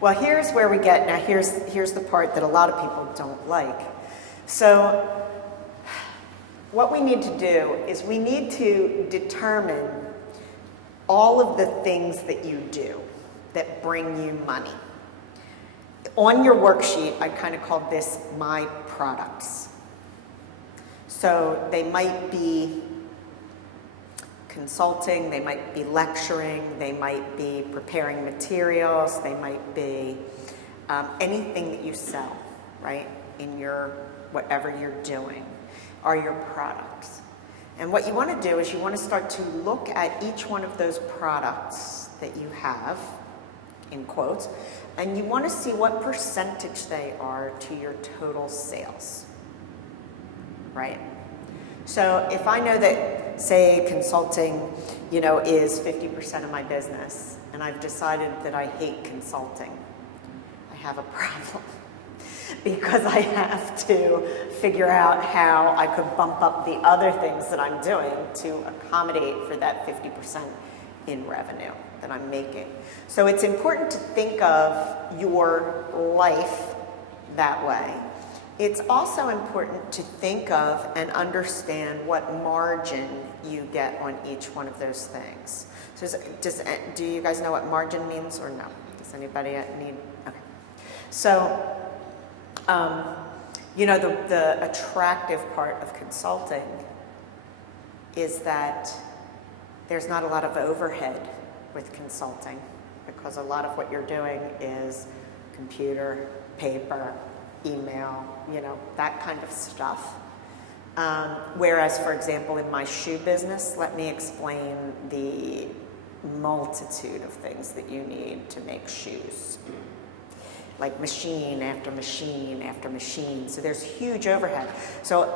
Well, here's where we get, now here's the part that a lot of people don't like. So what we need to do is we need to determine all of the things that you do that bring you money. On your worksheet, I kind of called this my products. So they might be consulting, they might be lecturing, they might be preparing materials, they might be anything that you sell, right, in your whatever you're doing are your products. And what you want to do is you want to start to look at each one of those products that you have, in quotes, and you want to see what percentage they are to your total sales, right? So if I know that, say, consulting, is 50% of my business, and I've decided that I hate consulting, I have a problem because I have to figure out how I could bump up the other things that I'm doing to accommodate for that 50% in revenue that I'm making. So it's important to think of your life that way. It's also important to think of and understand what margin you get on each one of those things. So do you guys know what margin means or no? Does anybody need? Okay. So, the attractive part of consulting is that there's not a lot of overhead with consulting because a lot of what you're doing is computer, paper, email, that kind of stuff. Whereas, for example, in my shoe business, let me explain the multitude of things that you need to make shoes. Like machine after machine after machine. So there's huge overhead. So,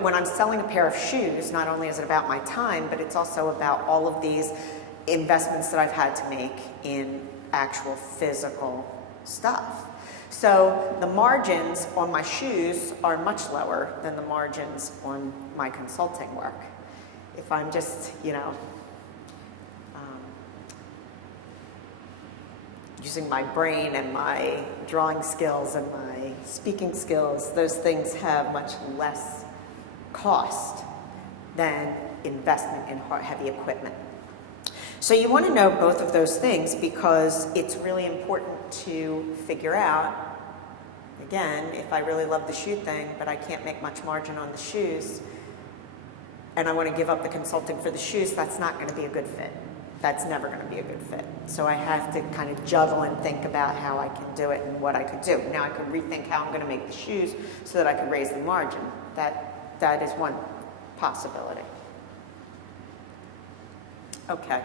when I'm selling a pair of shoes, not only is it about my time, but it's also about all of these investments that I've had to make in actual physical stuff. So the margins on my shoes are much lower than the margins on my consulting work. If I'm just, using my brain and my drawing skills and my speaking skills, those things have much less cost than investment in heavy equipment. So you want to know both of those things because it's really important to figure out, again, if I really love the shoe thing, but I can't make much margin on the shoes, and I want to give up the consulting for the shoes, that's not going to be a good fit. that's never going to be a good fit. So I have to kind of juggle and think about how I can do it and what I could do. Now I could rethink how I'm going to make the shoes so that I could raise the margin. That is one possibility. Okay.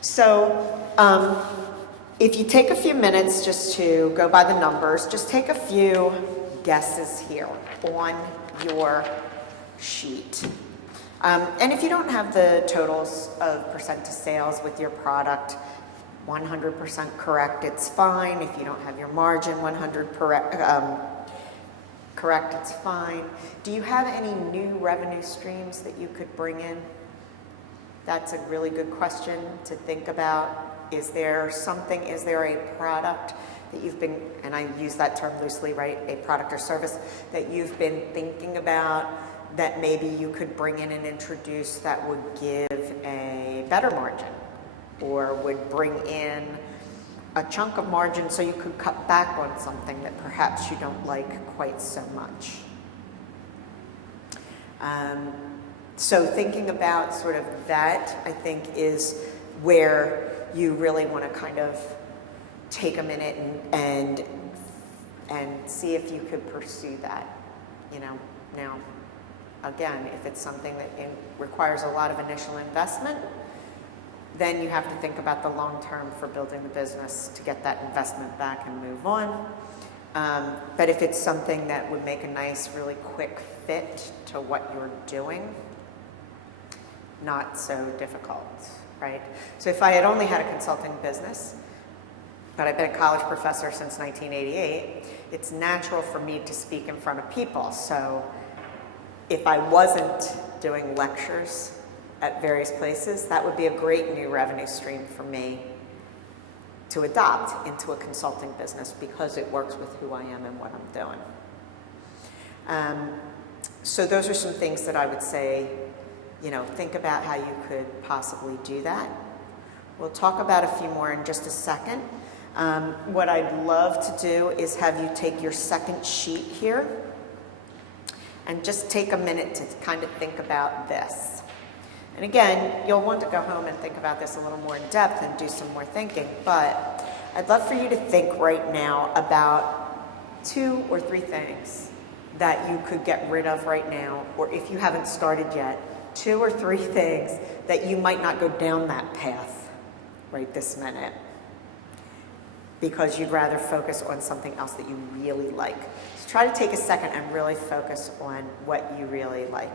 So if you take a few minutes just to go by the numbers, just take a few guesses here on your sheet. And if you don't have the totals of percent to sales with your product 100% correct, it's fine. If you don't have your margin 100% correct, it's fine. Do you have any new revenue streams that you could bring in? That's a really good question to think about. Is there a product that you've been, and I use that term loosely, right? A product or service that you've been thinking about that maybe you could bring in and introduce that would give a better margin or would bring in a chunk of margin so you could cut back on something that perhaps you don't like quite so much. So thinking about sort of that, I think, is where you really want to kind of take a minute and see if you could pursue that, you know. Now, again, if it's something that requires a lot of initial investment, then you have to think about the long term for building the business to get that investment back and move on. But if it's something that would make a nice, really quick fit to what you're doing, not so difficult, right? So if I had only had a consulting business, but I've been a college professor since 1988, it's natural for me to speak in front of people. So if I wasn't doing lectures at various places, that would be a great new revenue stream for me to adopt into a consulting business because it works with who I am and what I'm doing. So those are some things that I would say, you know, think about how you could possibly do that. We'll talk about a few more in just a second. What I'd love to do is have you take your second sheet here and just take a minute to kind of think about this. And again, you'll want to go home and think about this a little more in depth and do some more thinking, but I'd love for you to think right now about 2 or 3 things that you could get rid of right now, or if you haven't started yet, 2 or 3 things that you might not go down that path right this minute because you'd rather focus on something else that you really like. So try to take a second and really focus on what you really like.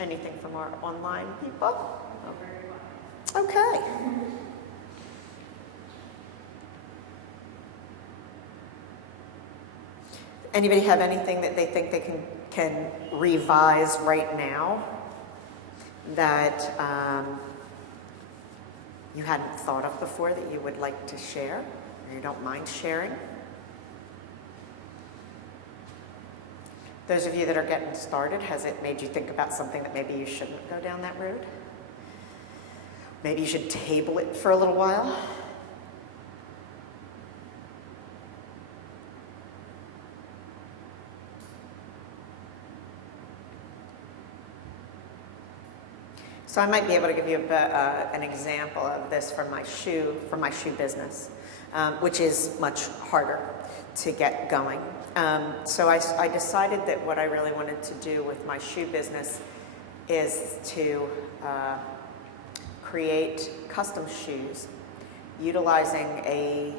Anything from our online people? Okay. Anybody have anything that they think they can revise right now that you hadn't thought of before that you would like to share or you don't mind sharing? Those of you that are getting started, has it made you think about something that maybe you shouldn't go down that road? Maybe you should table it for a little while? So I might be able to give you an example of this from my shoe business, which is much harder to get going. So I decided that what I really wanted to do with my shoe business is to create custom shoes utilizing a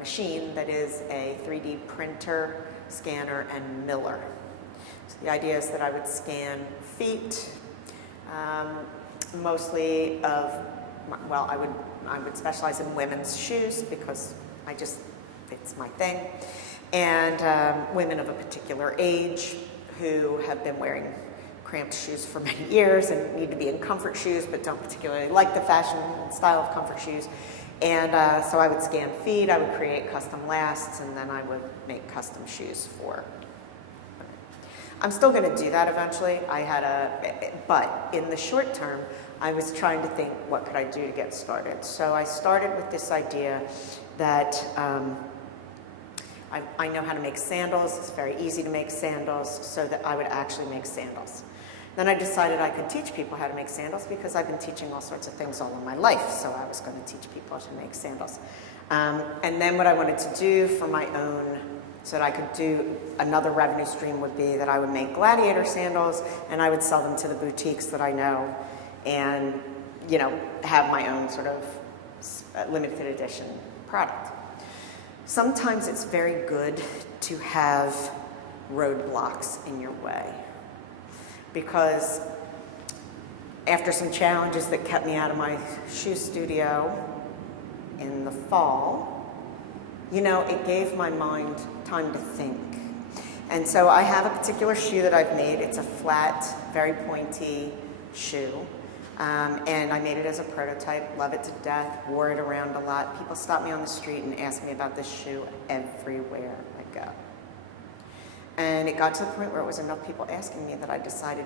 machine that is a 3D printer, scanner, and miller. So the idea is that I would scan feet, mostly of, well, I would specialize in women's shoes because it's my thing, and women of a particular age who have been wearing cramped shoes for many years and need to be in comfort shoes but don't particularly like the fashion style of comfort shoes. And so I would scan feet, I would create custom lasts, and then I would make custom shoes for. I'm still going to do that eventually. But in the short term, I was trying to think, what could I do to get started? So I started with this idea that I know how to make sandals. It's very easy to make sandals, so that I would actually make sandals. Then I decided I could teach people how to make sandals because I've been teaching all sorts of things all in my life, so I was going to teach people to make sandals. And then what I wanted to do for my own, so that I could do another revenue stream, would be that I would make gladiator sandals and I would sell them to the boutiques that I know, and have my own sort of limited edition product. Sometimes it's very good to have roadblocks in your way, because after some challenges that kept me out of my shoe studio in the fall, it gave my mind time to think. And so I have a particular shoe that I've made. It's a flat, very pointy shoe. And I made it as a prototype, love it to death, wore it around a lot. People stop me on the street and ask me about this shoe everywhere I go. And it got to the point where it was enough people asking me that I decided,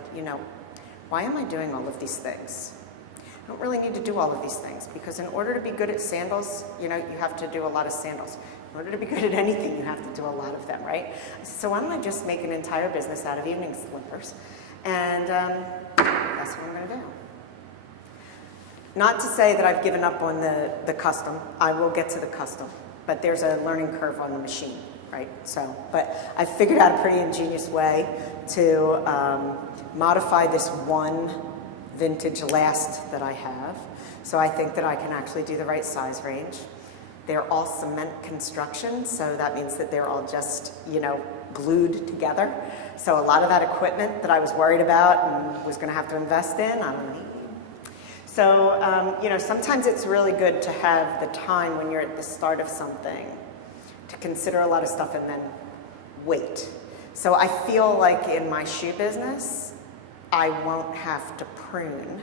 why am I doing all of these things? I don't really need to do all of these things, because in order to be good at sandals, you have to do a lot of sandals. In order to be good at anything, you have to do a lot of them, right? So why don't I just make an entire business out of evening slippers? And that's what I'm going to do. Not to say that I've given up on the custom. I will get to the custom, but there's a learning curve on the machine, right? So, but I figured out a pretty ingenious way to modify this one vintage last that I have. So I think that I can actually do the right size range. They're all cement construction, so that means that they're all just, glued together. So a lot of that equipment that I was worried about and was going to have to invest in, I don't need. So, sometimes it's really good to have the time when you're at the start of something to consider a lot of stuff and then wait. So I feel like in my shoe business, I won't have to prune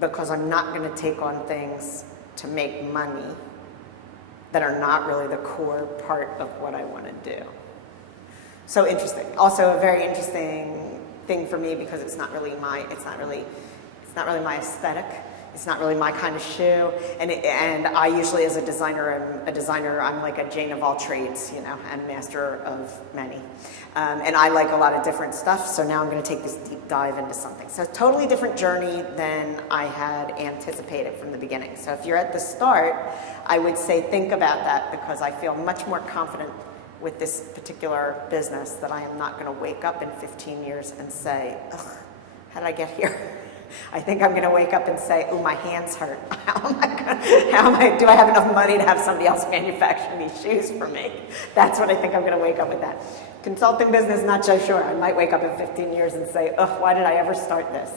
because I'm not going to take on things to make money that are not really the core part of what I want to do. So interesting. Also a very interesting thing for me, because it's not really my aesthetic. It's not really my kind of shoe. And I usually, as a designer, I'm like a Jane of all trades, and master of many. And I like a lot of different stuff, so now I'm going to take this deep dive into something. So totally different journey than I had anticipated from the beginning. So if you're at the start, I would say think about that, because I feel much more confident with this particular business that I am not going to wake up in 15 years and say, ugh, how did I get here? I think I'm going to wake up and say, "Oh, my hands hurt. Do I have enough money to have somebody else manufacture these shoes for me?" That's what I think I'm going to wake up with that. Consulting business, not so sure. I might wake up in 15 years and say, "Oh, why did I ever start this?"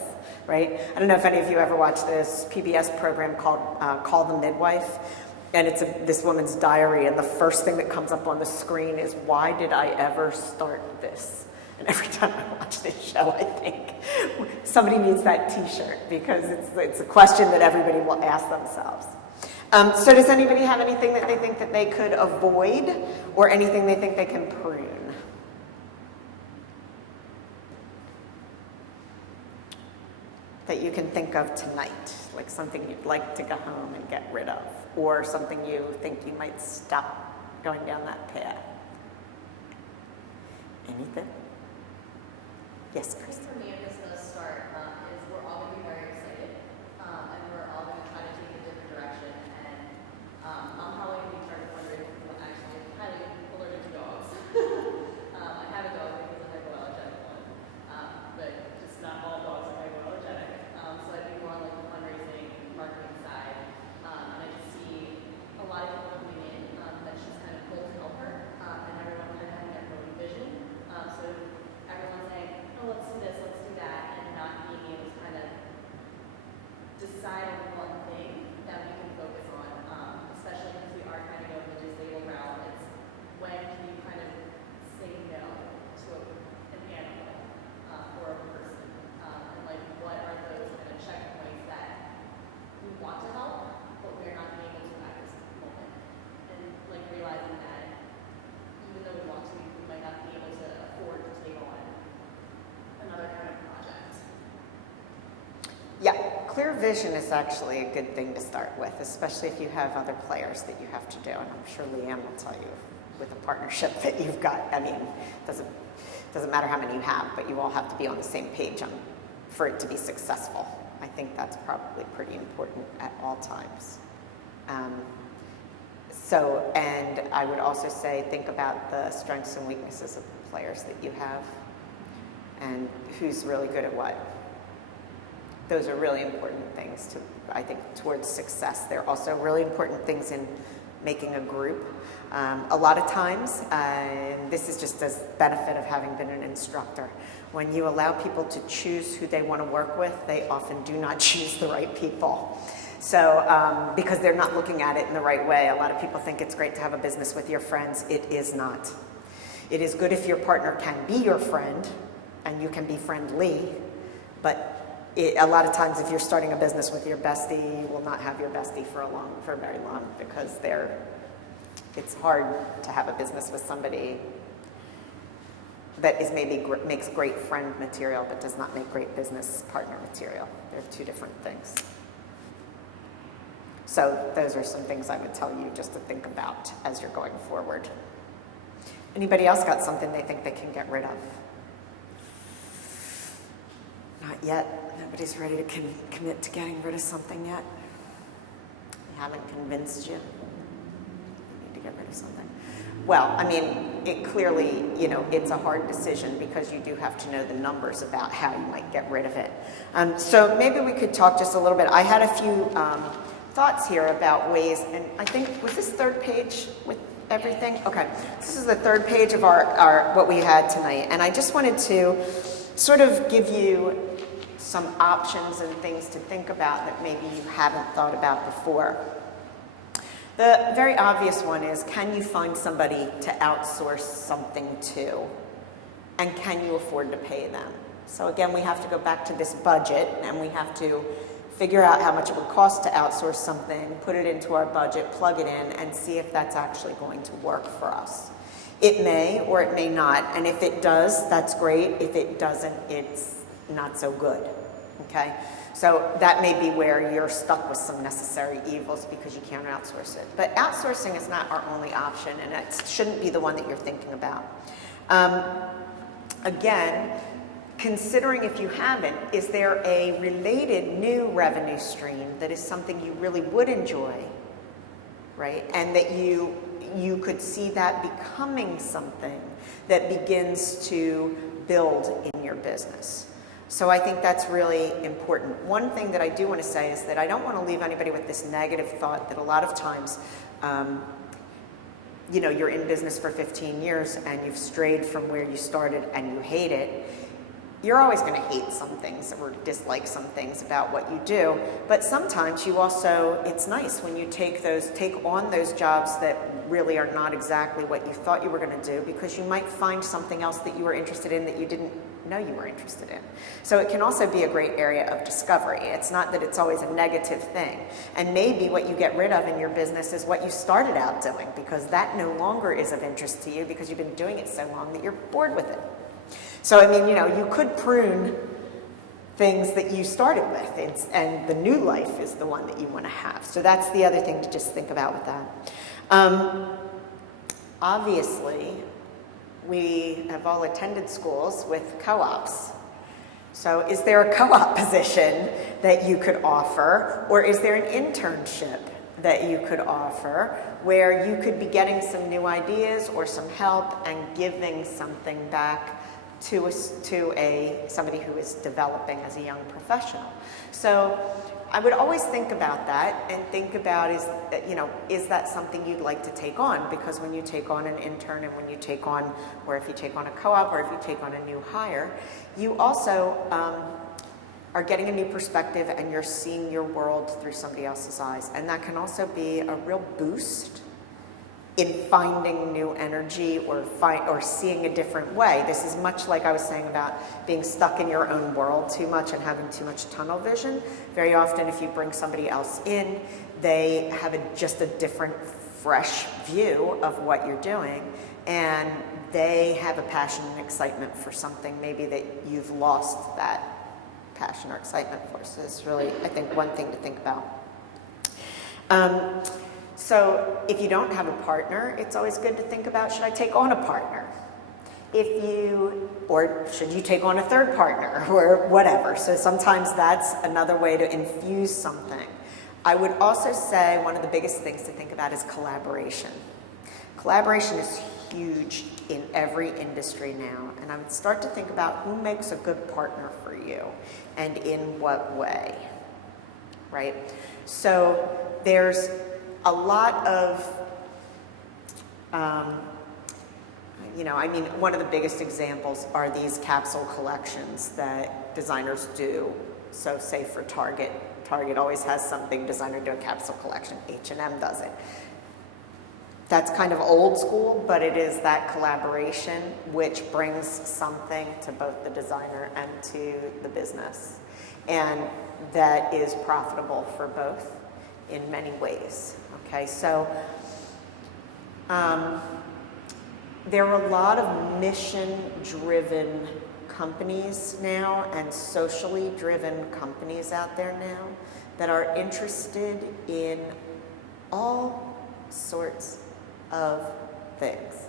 Right? I don't know if any of you ever watched this PBS program called Call the Midwife. And it's this woman's diary, and the first thing that comes up on the screen is, "Why did I ever start this?" And every time I watch this show, I think somebody needs that T-shirt, because it's a question that everybody will ask themselves. So does anybody have anything that they think that they could avoid, or anything they think they can prune? That you can think of tonight, like something you'd like to go home and get rid of, or something you think you might stop going down that path? Anything? Yes, I Chris. think for me, at this start, is we're all going to be very excited, and we're all going to try to take a different direction. And I'm probably going to be starting wondering, actually, highly allergic to dogs. I have a dog because I'm hypoallergenic one, but just not all dogs are hypoallergenic. So I'd be more on like the fundraising and marketing side. And I just see a lot of people coming in that she's kind of pulled to help her, and everyone kind of having their own vision. So everyone's saying, "Oh, let's do this, let's vision is actually a good thing to start with, especially if you have other players that you have to do. And I'm sure Leanne will tell you with the partnership that you've got. I mean, doesn't matter how many you have, but you all have to be on the same page for it to be successful. I think that's probably pretty important at all times. And I would also say, think about the strengths and weaknesses of the players that you have and who's really good at what. Those are really important things I think, towards success. They're also really important things in making a group. A lot of times, and this is just as benefit of having been an instructor, when you allow people to choose who they want to work with, they often do not choose the right people. So, because they're not looking at it in the right way. A lot of people think it's great to have a business with your friends. It is not. It is good if your partner can be your friend and you can be friendly, but a lot of times if you're starting a business with your bestie, you will not have your bestie for very long because it's hard to have a business with somebody that is makes great friend material but does not make great business partner material. They're two different things. So those are some things I would tell you just to think about as you're going forward. Anybody else got something they think they can get rid of? Not yet. Nobody's ready to commit to getting rid of something yet. They haven't convinced you. You need to get rid of something. Well, I mean, it clearly, it's a hard decision because you do have to know the numbers about how you might get rid of it. So maybe we could talk just a little bit. I had a few thoughts here about ways, and I think, was this third page with everything? Okay, this is the third page of our what we had tonight, and I just wanted to sort of give you some options and things to think about that maybe you haven't thought about before. The very obvious one is, can you find somebody to outsource something to? And can you afford to pay them? So again, we have to go back to this budget and we have to figure out how much it would cost to outsource something, put it into our budget, plug it in, and see if that's actually going to work for us. It may or it may not, and if it does, that's great. If it doesn't, it's not so good, okay? So that may be where you're stuck with some necessary evils because you can't outsource it. But outsourcing is not our only option, and it shouldn't be the one that you're thinking about. Again, considering if you haven't, is there a related new revenue stream that is something you really would enjoy, right? And that you could see that becoming something that begins to build in your business. So I think that's really important. One thing that I do want to say is that I don't want to leave anybody with this negative thought that a lot of times, you're in business for 15 years and you've strayed from where you started and you hate it. You're always going to hate some things or dislike some things about what you do, but sometimes you also, it's nice when you take on those jobs that really are not exactly what you thought you were going to do, because you might find something else that you were interested in that you didn't know you were interested in. So it can also be a great area of discovery. It's not that it's always a negative thing. And maybe what you get rid of in your business is what you started out doing, because that no longer is of interest to you because you've been doing it so long that you're bored with it. So, I mean, you could prune things that you started with, and the new life is the one that you want to have. So that's the other thing to just think about with that. Obviously, we have all attended schools with co-ops. So is there a co-op position that you could offer, or is there an internship that you could offer where you could be getting some new ideas or some help and giving something back to somebody who is developing as a young professional? So I would always think about that and think about is that something you'd like to take on? Because when you take on an intern and when you take on, or if you take on a co-op or if you take on a new hire, you also are getting a new perspective and you're seeing your world through somebody else's eyes. And that can also be a real boost in finding new energy or seeing a different way. This is much like I was saying about being stuck in your own world too much and having too much tunnel vision. Very often if you bring somebody else in, they have just a different, fresh view of what you're doing, and they have a passion and excitement for something maybe that you've lost that passion or excitement for. So it's really, I think, one thing to think about. So if you don't have a partner, it's always good to think about, should I take on a partner? Or should you take on a third partner or whatever? So sometimes that's another way to infuse something. I would also say one of the biggest things to think about is collaboration. Collaboration is huge in every industry now, and I would start to think about who makes a good partner for you and in what way, right? So there's a lot of, one of the biggest examples are these capsule collections that designers do. So say for Target, Target always has something, designer do a capsule collection, H&M does it. That's kind of old school, but it is that collaboration which brings something to both the designer and to the business. And that is profitable for both in many ways. Okay, so there are a lot of mission-driven companies now and socially driven companies out there now that are interested in all sorts of things.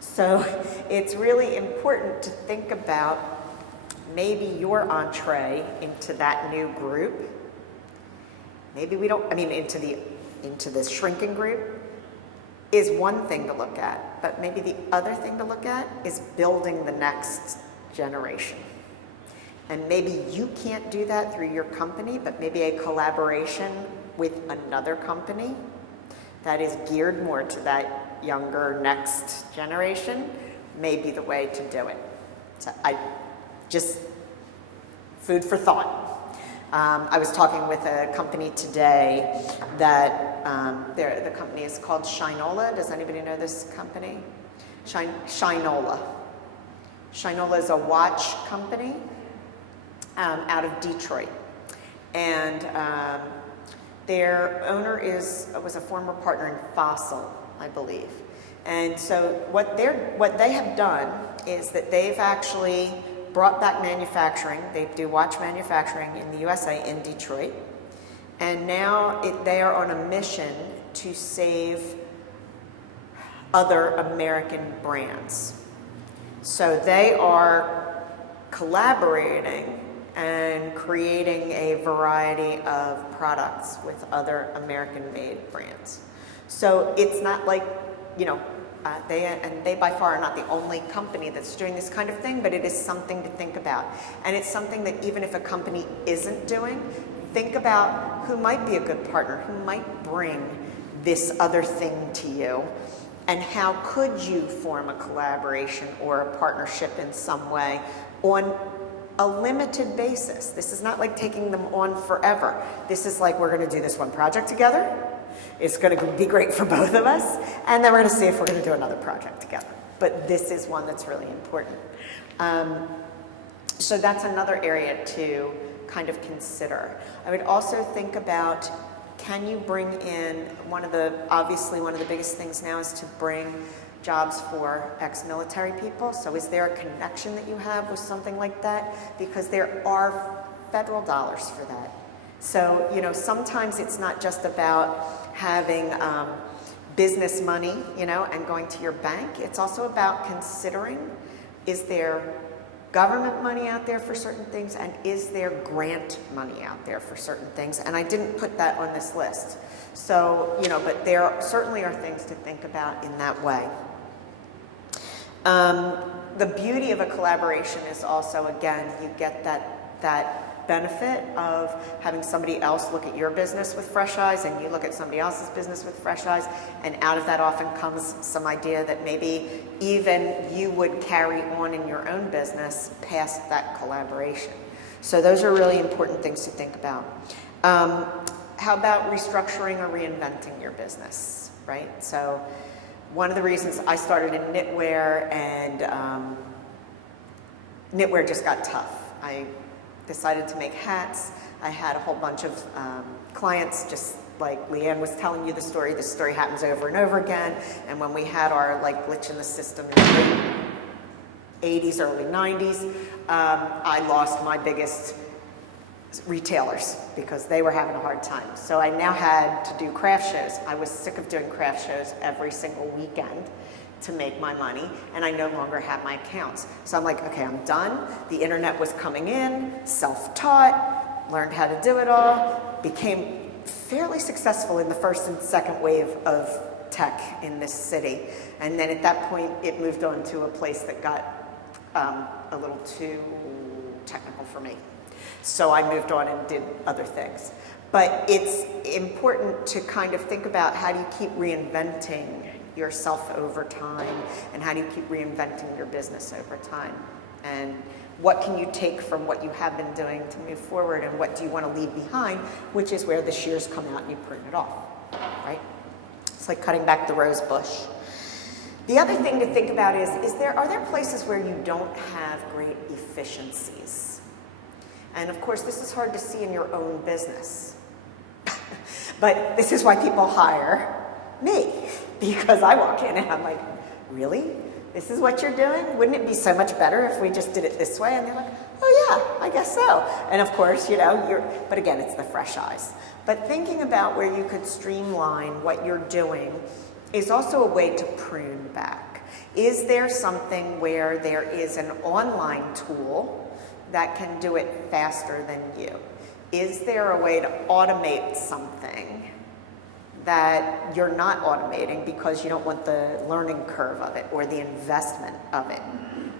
So it's really important to think about maybe your entree into that new group. Maybe we don't, into this shrinking group is one thing to look at, but maybe the other thing to look at is building the next generation. And maybe you can't do that through your company, but maybe a collaboration with another company that is geared more to that younger next generation may be the way to do it. So just food for thought. I was talking with a company today that the company is called Shinola. Does anybody know this company? Shinola. Shinola is a watch company out of Detroit. And their owner was a former partner in Fossil, I believe. And so what they have done is that they've actually brought back manufacturing. They do watch manufacturing in the USA in Detroit. And now they are on a mission to save other American brands. So they are collaborating and creating a variety of products with other American-made brands. So it's not like, they by far are not the only company that's doing this kind of thing, but it is something to think about. And it's something that even if a company isn't doing, think about who might be a good partner, who might bring this other thing to you, and how could you form a collaboration or a partnership in some way on a limited basis. This is not like taking them on forever. This is like, we're going to do this one project together. It's going to be great for both of us, and then we're going to see if we're going to do another project together. But this is one that's really important. So that's another area to kind of consider. I would also think about, can you bring in obviously one of the biggest things now is to bring jobs for ex-military people. So is there a connection that you have with something like that? Because there are federal dollars for that. So, sometimes it's not just about having business money, and going to your bank. It's also about considering, is there government money out there for certain things, and is there grant money out there for certain things? And I didn't put that on this list. So, but there certainly are things to think about in that way. The beauty of a collaboration is also, again, you get that benefit of having somebody else look at your business with fresh eyes, and you look at somebody else's business with fresh eyes, and out of that often comes some idea that maybe even you would carry on in your own business past that collaboration. So those are really important things to think about. How about restructuring or reinventing your business, right? So one of the reasons I started in knitwear, and knitwear just got tough. I decided to make hats. I had a whole bunch of clients, just like Leanne was telling you the story. This story happens over and over again. And when we had our glitch in the system in the late 80s, early 90s, I lost my biggest retailers because they were having a hard time. So I now had to do craft shows. I was sick of doing craft shows every single weekend to make my money, and I no longer had my accounts. So I'm like, okay, I'm done. The internet was coming in, self-taught, learned how to do it all, became fairly successful in the first and second wave of tech in this city. And then at that point, it moved on to a place that got a little too technical for me. So I moved on and did other things. But it's important to kind of think about how do you keep reinventing yourself over time, and how do you keep reinventing your business over time, and what can you take from what you have been doing to move forward, and what do you want to leave behind, which is where the shears come out and you prune it off, right? It's like cutting back the rose bush. The other thing to think about is are there places where you don't have great efficiencies? And of course, this is hard to see in your own business. But this is why people hire me, because I walk in and I'm like, really? This is what you're doing? Wouldn't it be so much better if we just did it this way? And they're like, oh yeah, I guess so. And of course, but again, it's the fresh eyes. But thinking about where you could streamline what you're doing is also a way to prune back. Is there something where there is an online tool that can do it faster than you? Is there a way to automate something that you're not automating because you don't want the learning curve of it or the investment of it?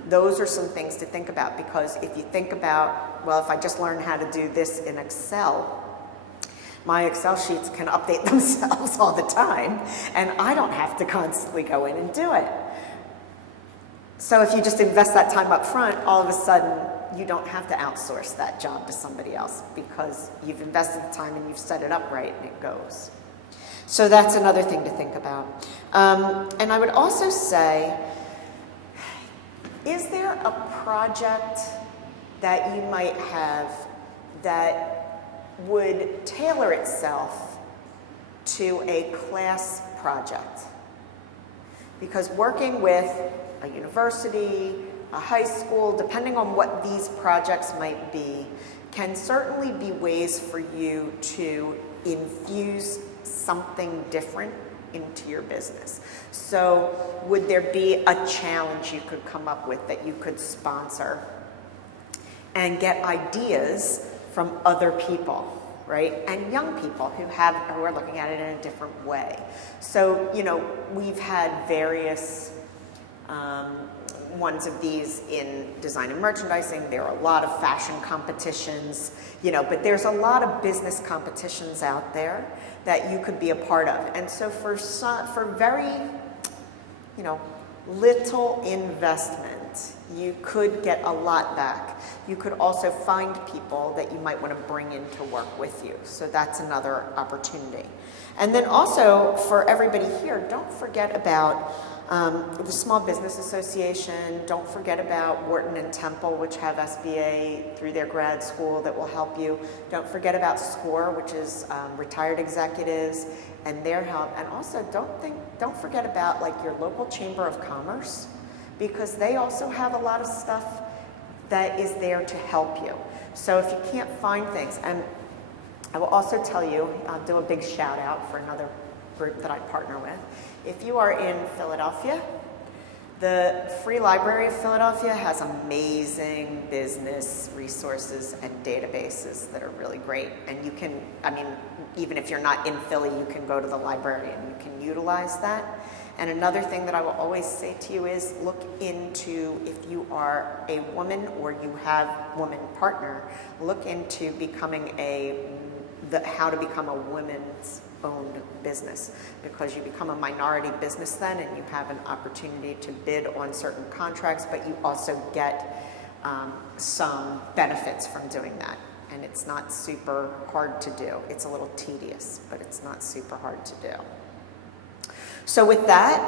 Those are some things to think about, because if you think about, well, if I just learn how to do this in Excel, my Excel sheets can update themselves all the time, and I don't have to constantly go in and do it. So if you just invest that time up front, all of a sudden, you don't have to outsource that job to somebody else because you've invested the time and you've set it up right and it goes. So that's another thing to think about. And I would also say, is there a project that you might have that would tailor itself to a class project? Because working with a university, a high school, depending on what these projects might be, can certainly be ways for you to infuse something different into your business. So would there be a challenge you could come up with that you could sponsor and get ideas from other people, right? And young people who are looking at it in a different way. So, we've had various ones of these in design and merchandising. There are a lot of fashion competitions, but there's a lot of business competitions out there that you could be a part of. And so for very, little investment, you could get a lot back. You could also find people that you might want to bring in to work with you. So that's another opportunity. And then also for everybody here, don't forget about the Small Business Association. Don't forget about Wharton and Temple, which have SBA through their grad school that will help you. Don't forget about SCORE, which is retired executives and their help. And also don't forget about your local Chamber of Commerce, because they also have a lot of stuff that is there to help you. So if you can't find things, and I will also tell you, I'll do a big shout out for another group that I partner with. If you are in Philadelphia, the Free Library of Philadelphia has amazing business resources and databases that are really great. And you can, even if you're not in Philly, you can go to the library and you can utilize that. And another thing that I will always say to you is look into, if you are a woman or you have woman partner, look into becoming how to become a women's owned business, because you become a minority business then and you have an opportunity to bid on certain contracts, but you also get some benefits from doing that. And it's not super hard to do. It's a little tedious, but it's not super hard to do. So with that,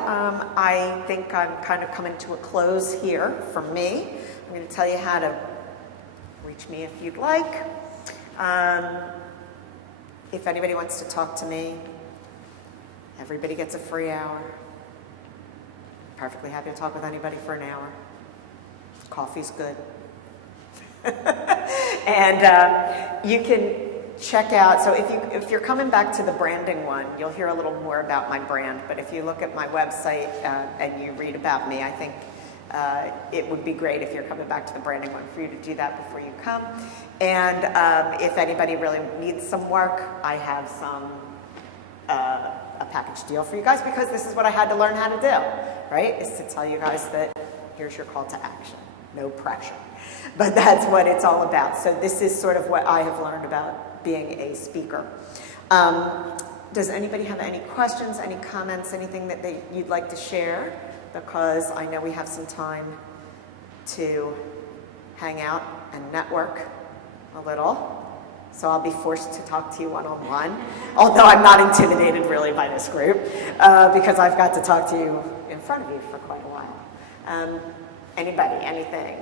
I think I'm kind of coming to a close here from me. I'm going to tell you how to reach me if you'd like. If anybody wants to talk to me, everybody gets a free hour. Perfectly happy to talk with anybody for an hour. Coffee's good. And you can check out, so if you're coming back to the branding one, you'll hear a little more about my brand. But if you look at my website and you read about me, I think it would be great if you're coming back to the branding one for you to do that before you come. And if anybody really needs some work, I have a package deal for you guys, because this is what I had to learn how to do, right? Is to tell you guys that here's your call to action. No pressure. But that's what it's all about. So this is sort of what I have learned about being a speaker. Does anybody have any questions, any comments, anything that you'd like to share? Because I know we have some time to hang out and network a little. So I'll be forced to talk to you one-on-one, although I'm not intimidated really by this group, because I've got to talk to you in front of you for quite a while. Anybody, anything?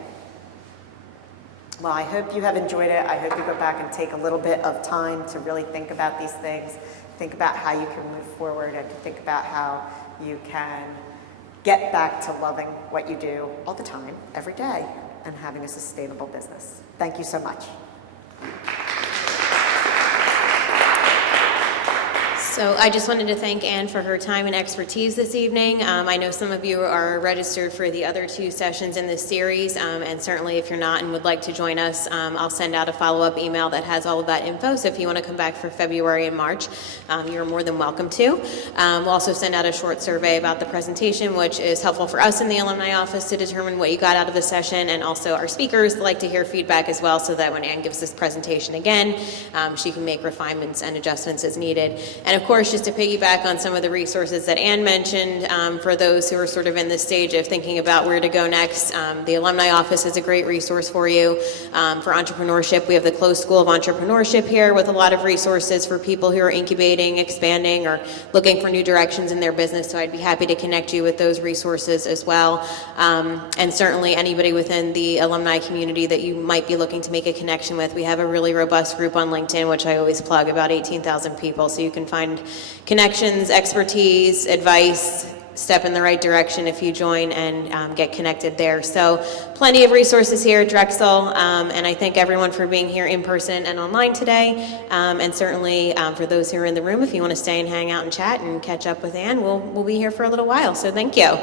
Well, I hope you have enjoyed it. I hope you go back and take a little bit of time to really think about these things, think about how you can move forward, and to think about how you can get back to loving what you do all the time, every day, and having a sustainable business. Thank you so much. So I just wanted to thank Anne for her time and expertise this evening. I know some of you are registered for the other 2 sessions in this series, and certainly if you're not and would like to join us, I'll send out a follow-up email that has all of that info. So if you want to come back for February and March, you're more than welcome to. We'll also send out a short survey about the presentation, which is helpful for us in the alumni office to determine what you got out of the session, and also our speakers like to hear feedback as well, so that when Anne gives this presentation again, she can make refinements and adjustments as needed. And of course, just to piggyback on some of the resources that Anne mentioned, for those who are sort of in this stage of thinking about where to go next, the Alumni Office is a great resource for you. For entrepreneurship, we have the Closed School of Entrepreneurship here with a lot of resources for people who are incubating, expanding, or looking for new directions in their business, so I'd be happy to connect you with those resources as well. And certainly anybody within the alumni community that you might be looking to make a connection with, we have a really robust group on LinkedIn, which I always plug, about 18,000 people, so you can find connections, expertise, advice, step in the right direction if you join and get connected there. So plenty of resources here at Drexel, and I thank everyone for being here in person and online today, and certainly for those who are in the room, if you want to stay and hang out and chat and catch up with Anne, we'll be here for a little while, so thank you.